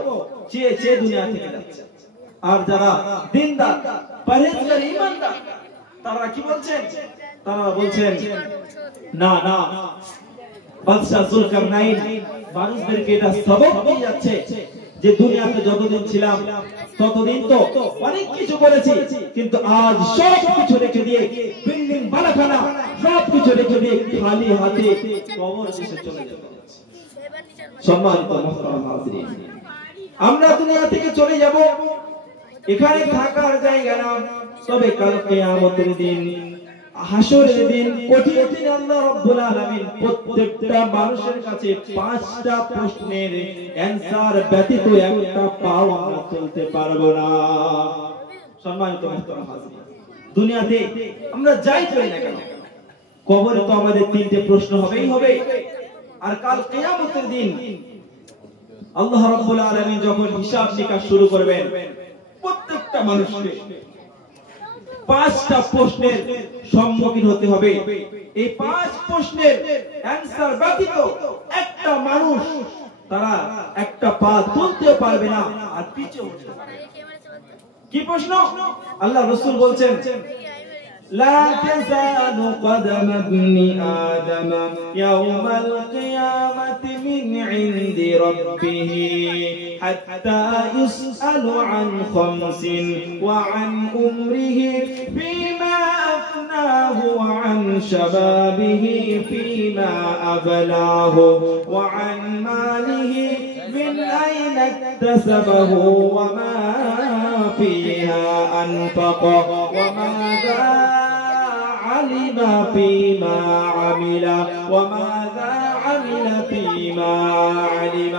চেয়ে চেয়ে দুনিয়া থেকে যাচ্ছে। আর যারা দিনদার পরহেজগার ঈমানদার তারা কি বলছেন? তারা বলছেন না না, বাদশাহ যুলকারনাইন মানুষদেরকে এটা সবক দিয়ে যাচ্ছে যে দুনিয়াতে যতদিন ছিলাম ততদিন তো অনেক কিছু করেছি, কিন্তু আজ সব কিছু রেখে দিয়ে বিল্ডিং বালাখানা সব কিছু রেখে দিয়ে খালি হাতে কবর দেশে চলে যেতে হচ্ছে। সম্মানিত মুহতারাম হাজিরিন, আমরা দুনিয়া থেকে চলে যাব, এখানে থাকার জায়গা না, তবে কাল কিয়ামতের দিন, হাসরের দিন, কঠিন দিন আল্লাহ রাব্বুল আলামিন প্রত্যেকটা মানুষের কাছে 5টা প্রশ্নের অ্যানসার ব্যতীত একটা পাও আমরা তুলতে পারবো না। সম্মানিত মুহতারাম হাজিরিন, দুনিয়াতে আমরা যাই করি না কেন, কবরে তো আমাদের 3টে প্রশ্ন হবেই হবে, আর কাল কিয়ামতের দিন আল্লাহ রাব্বুল আলামিন যখন হিসাব নিকাশ শুরু করবেন, প্রত্যেকটা মানুষকে 5টা প্রশ্নের সম্মুখীন হতে হবে। এই 5 প্রশ্নের অ্যানসার ব্যতীত একটা মানুষ তারা একটা পা তুলতে পারবে না, আর পিছে উঠতে পারবে। কি প্রশ্ন? আল্লাহ রাসূল বলছেন لا تزال قدم ابن آدم يوم القيامة من عند ربه حتى يسأل عن 5 وعن أمره فيما أفناه وعن شبابه فيما أبلاه وعن ماله من أين اكتسبه وما فيها أنفقه وماذا علم فيما عمل وماذا عمل فيما علم।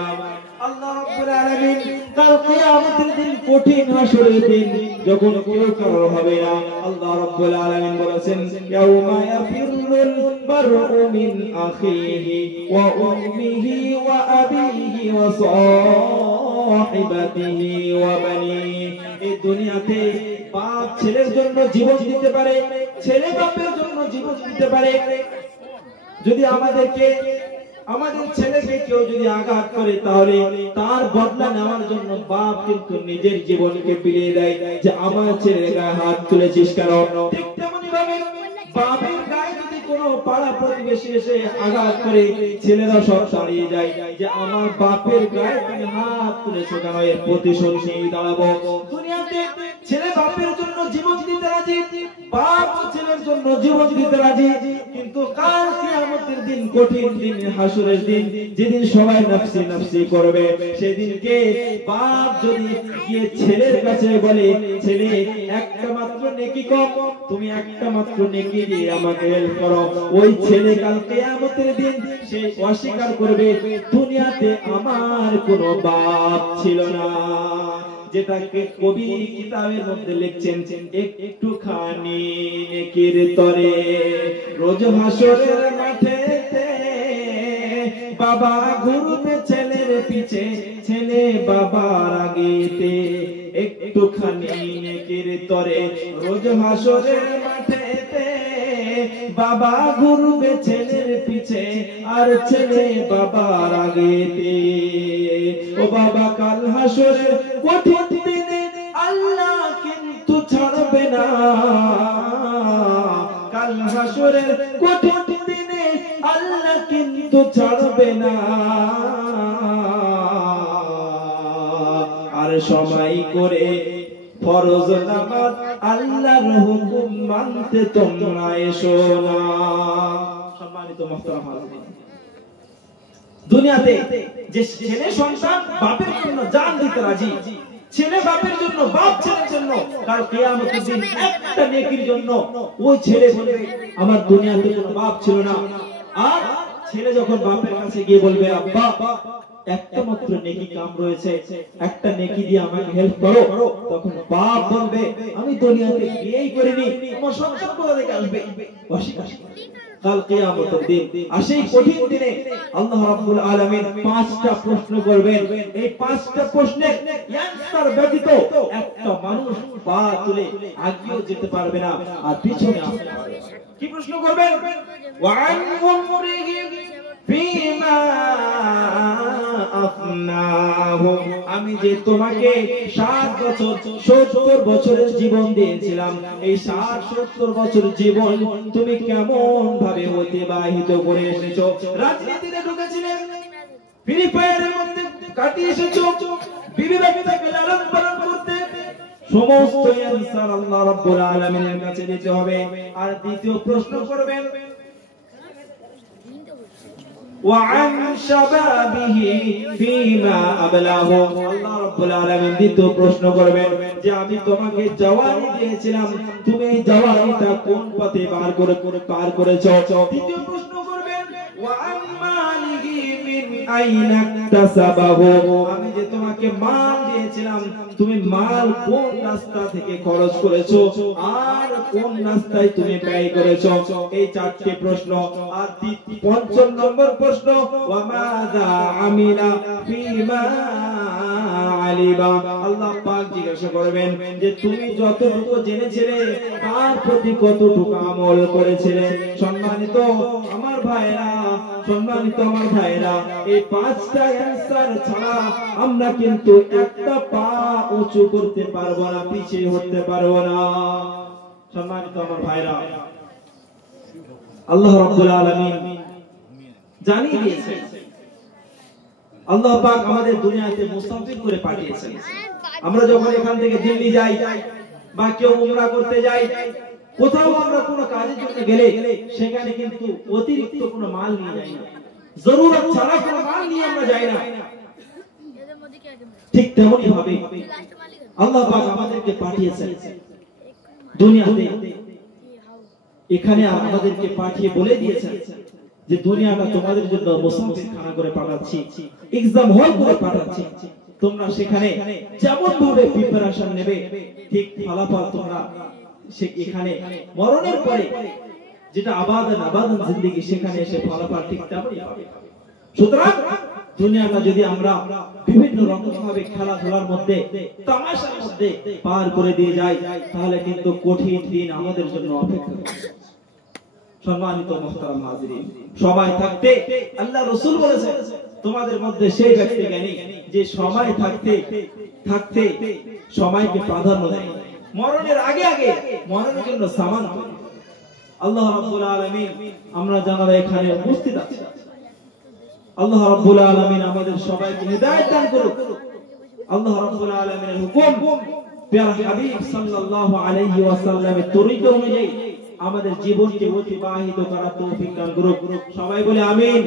আল্লাহ রাব্বুল আলামিন কাল কিয়ামতের দিন, কঠিন হাসরের দিন, যখন কেউ কারো হবে না, আল্লাহ রাব্বুল আলামিন বলেছেন ইয়াউমা ইয়াফিরুল মারউ মিন আখিহি ওয়া উম্মিহি ওয়া আবিহি ওয়া সাহিবাতিহি ওয়া বানিহি। এই দুনিয়াতে বাপ ছেলের জন্য জীবন দিতে পারে, ছেলে বাপের জন্য জীবন দিতে পারে। যদি আমাদের ছেলেকে কেউ যদি আঘাত করে, তাহলে তার বদলা নেওয়ার জন্য বাপ কিন্তু নিজের জীবনকে বিলিয়ে দেয় যে আমার ছেলের গায়ে হাত তুলেছিস কেন। ঠিক তেমনি ভাবে বাপের গায়ে যদি কোনো পাড়া প্রতিবেশী এসে আঘাত করে, ছেলেরা সব ছাড়িয়ে যায় যে আমার বাপের গায়ে তুমি হাত তুলেছো কেন, এর প্রতিশোধ নিয়ে দাঁড়াবো। দুনিয়াতে ছেলে বাপের জন্য জীবন দিতে রাজি, বাপ ছেলের জন্য জীবন দিতে রাজি, কিন্তু কাল কিয়ামতের দিন, কঠিন দিন, হাসরের দিন, যেদিন সবাই নফসি নফসি করবে, সেদিনকে বাপ যদি গিয়ে ছেলের কাছে বলে ছেলে একটা মাত্র নেকি কম, তুমি একটা মাত্র নেকি দিয়ে আমাকে হেল্প করো, ওই ছেলে কাল কিয়ামতের দিন সে অস্বীকার করবে দুনিয়াতে আমার কোনো বাপ ছিল না। যেটাকে কবি কিতাবের মধ্যে লিখছেন একটুখানি নেকির তরে রোজ হাসরের মাঠেতে বাবা ঘুরবে ছেলের পিছে, ছেলে বাবার আগেতে। একটুখানি নেকির তরে রোজ হাসরের মাঠেতে বাবা ঘুরবে ছেলের পিছে, আর ছেলে বাবার আগেতে। ও বাবা কাল হাসরের কঠিন দিনে আল্লাহ কিন্তু ছাড়বে না কাল হাসরের কঠিন দিনে আল্লাহ কিন্তু ছাড়বে না। আর সময় করে ফরজ নামাজ আল্লাহর হুকুম মানতে তোমরা এসো না। সম্মানিত মুহতারাম হাজিরিন, দুনিয়াতে যে ছেলে সন্তান বাপের জন্য জান দিতে রাজি, ছেলে বাপের জন্য, বাপ ছেলের জন্য, কাল কিয়ামতের দিন একটা নেকির জন্য ওই ছেলে বলবে আমার দুনিয়াতে কোনো বাপ ছিল না। আর ছেলে যখন বাপের কাছে গিয়ে বলবে আব্বা একটা মাত্র নেকি কাম রয়েছে, একটা নেকি দিয়ে আমাকে হেল্প করো, তখন বাপ বলবে আমি দুনিয়াতে বিয়েই করিনি, আমার সন্তান কোথা থেকে আসবে? অস্বীকার। কাল কিয়ামতের দিন আর সেই কঠিন দিনে আল্লাহ রাব্বুল আলামিন 5টা প্রশ্ন করবেন। এই 5টা প্রশ্নের অ্যানসার ব্যতীত একটা মানুষ পা তুলে আগেও যেতে পারবে না আর পিছনে আসতে পারবে না। কি প্রশ্ন করবেন? ওয়া আন উমরিহি ফিমা আফনাহু, আমি যে তোমাকে 60 বছর 70 বছরের জীবন দিয়েছিলাম, এই 60-70 বছর জীবন তুমি কেমন ভাবে অতিবাহিত করে এসেছো? রাজনীতিতে ঢুকেছিলে, ফ্রি ফায়ারের মধ্যে কাটিয়ে এসেছো, বিবি বাচ্চাকে লালন পালন করতে, সমস্ত অ্যানসার আল্লাহ রাব্বুল আলামিনের কাছে দিতে হবে। আর দ্বিতীয় প্রশ্ন করবেন وعن شبابه فيما أبلاه, আল্লাহ রাব্বুল আলামিন দ্বিতীয় প্রশ্ন করবেন যে আমি তোমাকে জওয়ানি দিয়েছিলাম, তুমি এই জওয়ানিটা কোন পথে পার করেছো? তৃতীয় প্রশ্ন করবেন وعن ماله من أين اكتسبه, আমি যে তোমাকে মাল দিয়েছিলাম তুমি মাল কোন রাস্তা থেকে খরচ করেছো আর কোন রাস্তায় তুমি ব্যয় করেছো? এই 4টি প্রশ্ন। আর 5 নম্বর প্রশ্ন ওয়া মাযা আমিলা ফিমা আলিমা, আল্লাহ পাক জিজ্ঞাসা করবেন যে তুমি যতটুকু জেনেছিলে তার প্রতি কতটুকু আমল করেছিলে। সম্মানিত আমার ভাইরা, সম্মানিত আমার ভাইরা, এই 5টা অ্যানসার ছাড়া আমরা কিন্তু একটা পা উঁচু করতে পারবো না, পিছিয়ে হতে পারবো না। সম্মানিত আমার ভাইরা, আল্লাহ রাব্বুল আলামিন জানিয়ে দিয়েছেন, আল্লাহ পাক আমাদের দুনিয়াতে মুসাফির করে পাঠিয়েছেন। আমরা যখন এখান থেকে দিল্লি যাই বা কেউ উমরা করতে যাই, কোথাও আমরা কোনো কাজের জন্য গেলে সেখানে কিন্তু অতিরিক্ত কোনো মাল নিয়ে যাই না, জরুরত ছাড়া কোনো মাল নিয়ে আমরা যাই না। ঠিক তেমনি ভাবে আল্লাহ পাক আমাদেরকে পাঠিয়েছেন দুনিয়াতে, এখানে আমাদেরকে পাঠিয়ে বলে দিয়েছেন যে দুনিয়াটা তোমাদের জন্য মুসাফির খানা করে পাঠাচ্ছি, এক্সাম হল করে পাঠাচ্ছি। তোমরা সেখানে যেমন ভাবে প্রিপারেশন নেবে ঠিক ফলাফল তোমরা এখানে মরণের পরে যেটা আবাদান জিন্দেগি সেখানে এসে ফলাফল ঠিক তেমনই পাবে। সুতরাং দুনিয়াটা যদি আমরা বিভিন্ন রকম ভাবে খেলাধুলার মধ্যে, তামাশার মধ্যে পার করে দিয়ে যাই, তাহলে কিন্তু কঠিন দিন আমাদের জন্য অপেক্ষা করছে। সম্মানিত মুহতারাম হাজিরিন, সময় থাকতে আল্লাহ রাসূল বলেছেন তোমাদের মধ্যে সেই ব্যক্তি জ্ঞানী যে সময় থাকতে থাকতে সময়কে প্রাধান্য দেয়, মরণের আগে আগে মরণের জন্য সামান। আল্লাহ রাব্বুল আলামিন আমরা যারা এখানে উপস্থিত আছি, আল্লাহ রাব্বুল আলামিন আমাদের সবাইকে হিদায়াত দান করুক। আল্লাহ রাব্বুল আলামিনের হুকুম, প্যারা হাবিব সাল্লাল্লাহু আলাইহি ওয়াসাল্লামের তরিকা অনুযায়ী আমাদের জীবনকে অতিবাহিত করার তৌফিক দান করুক। সবাই বলে আমিন।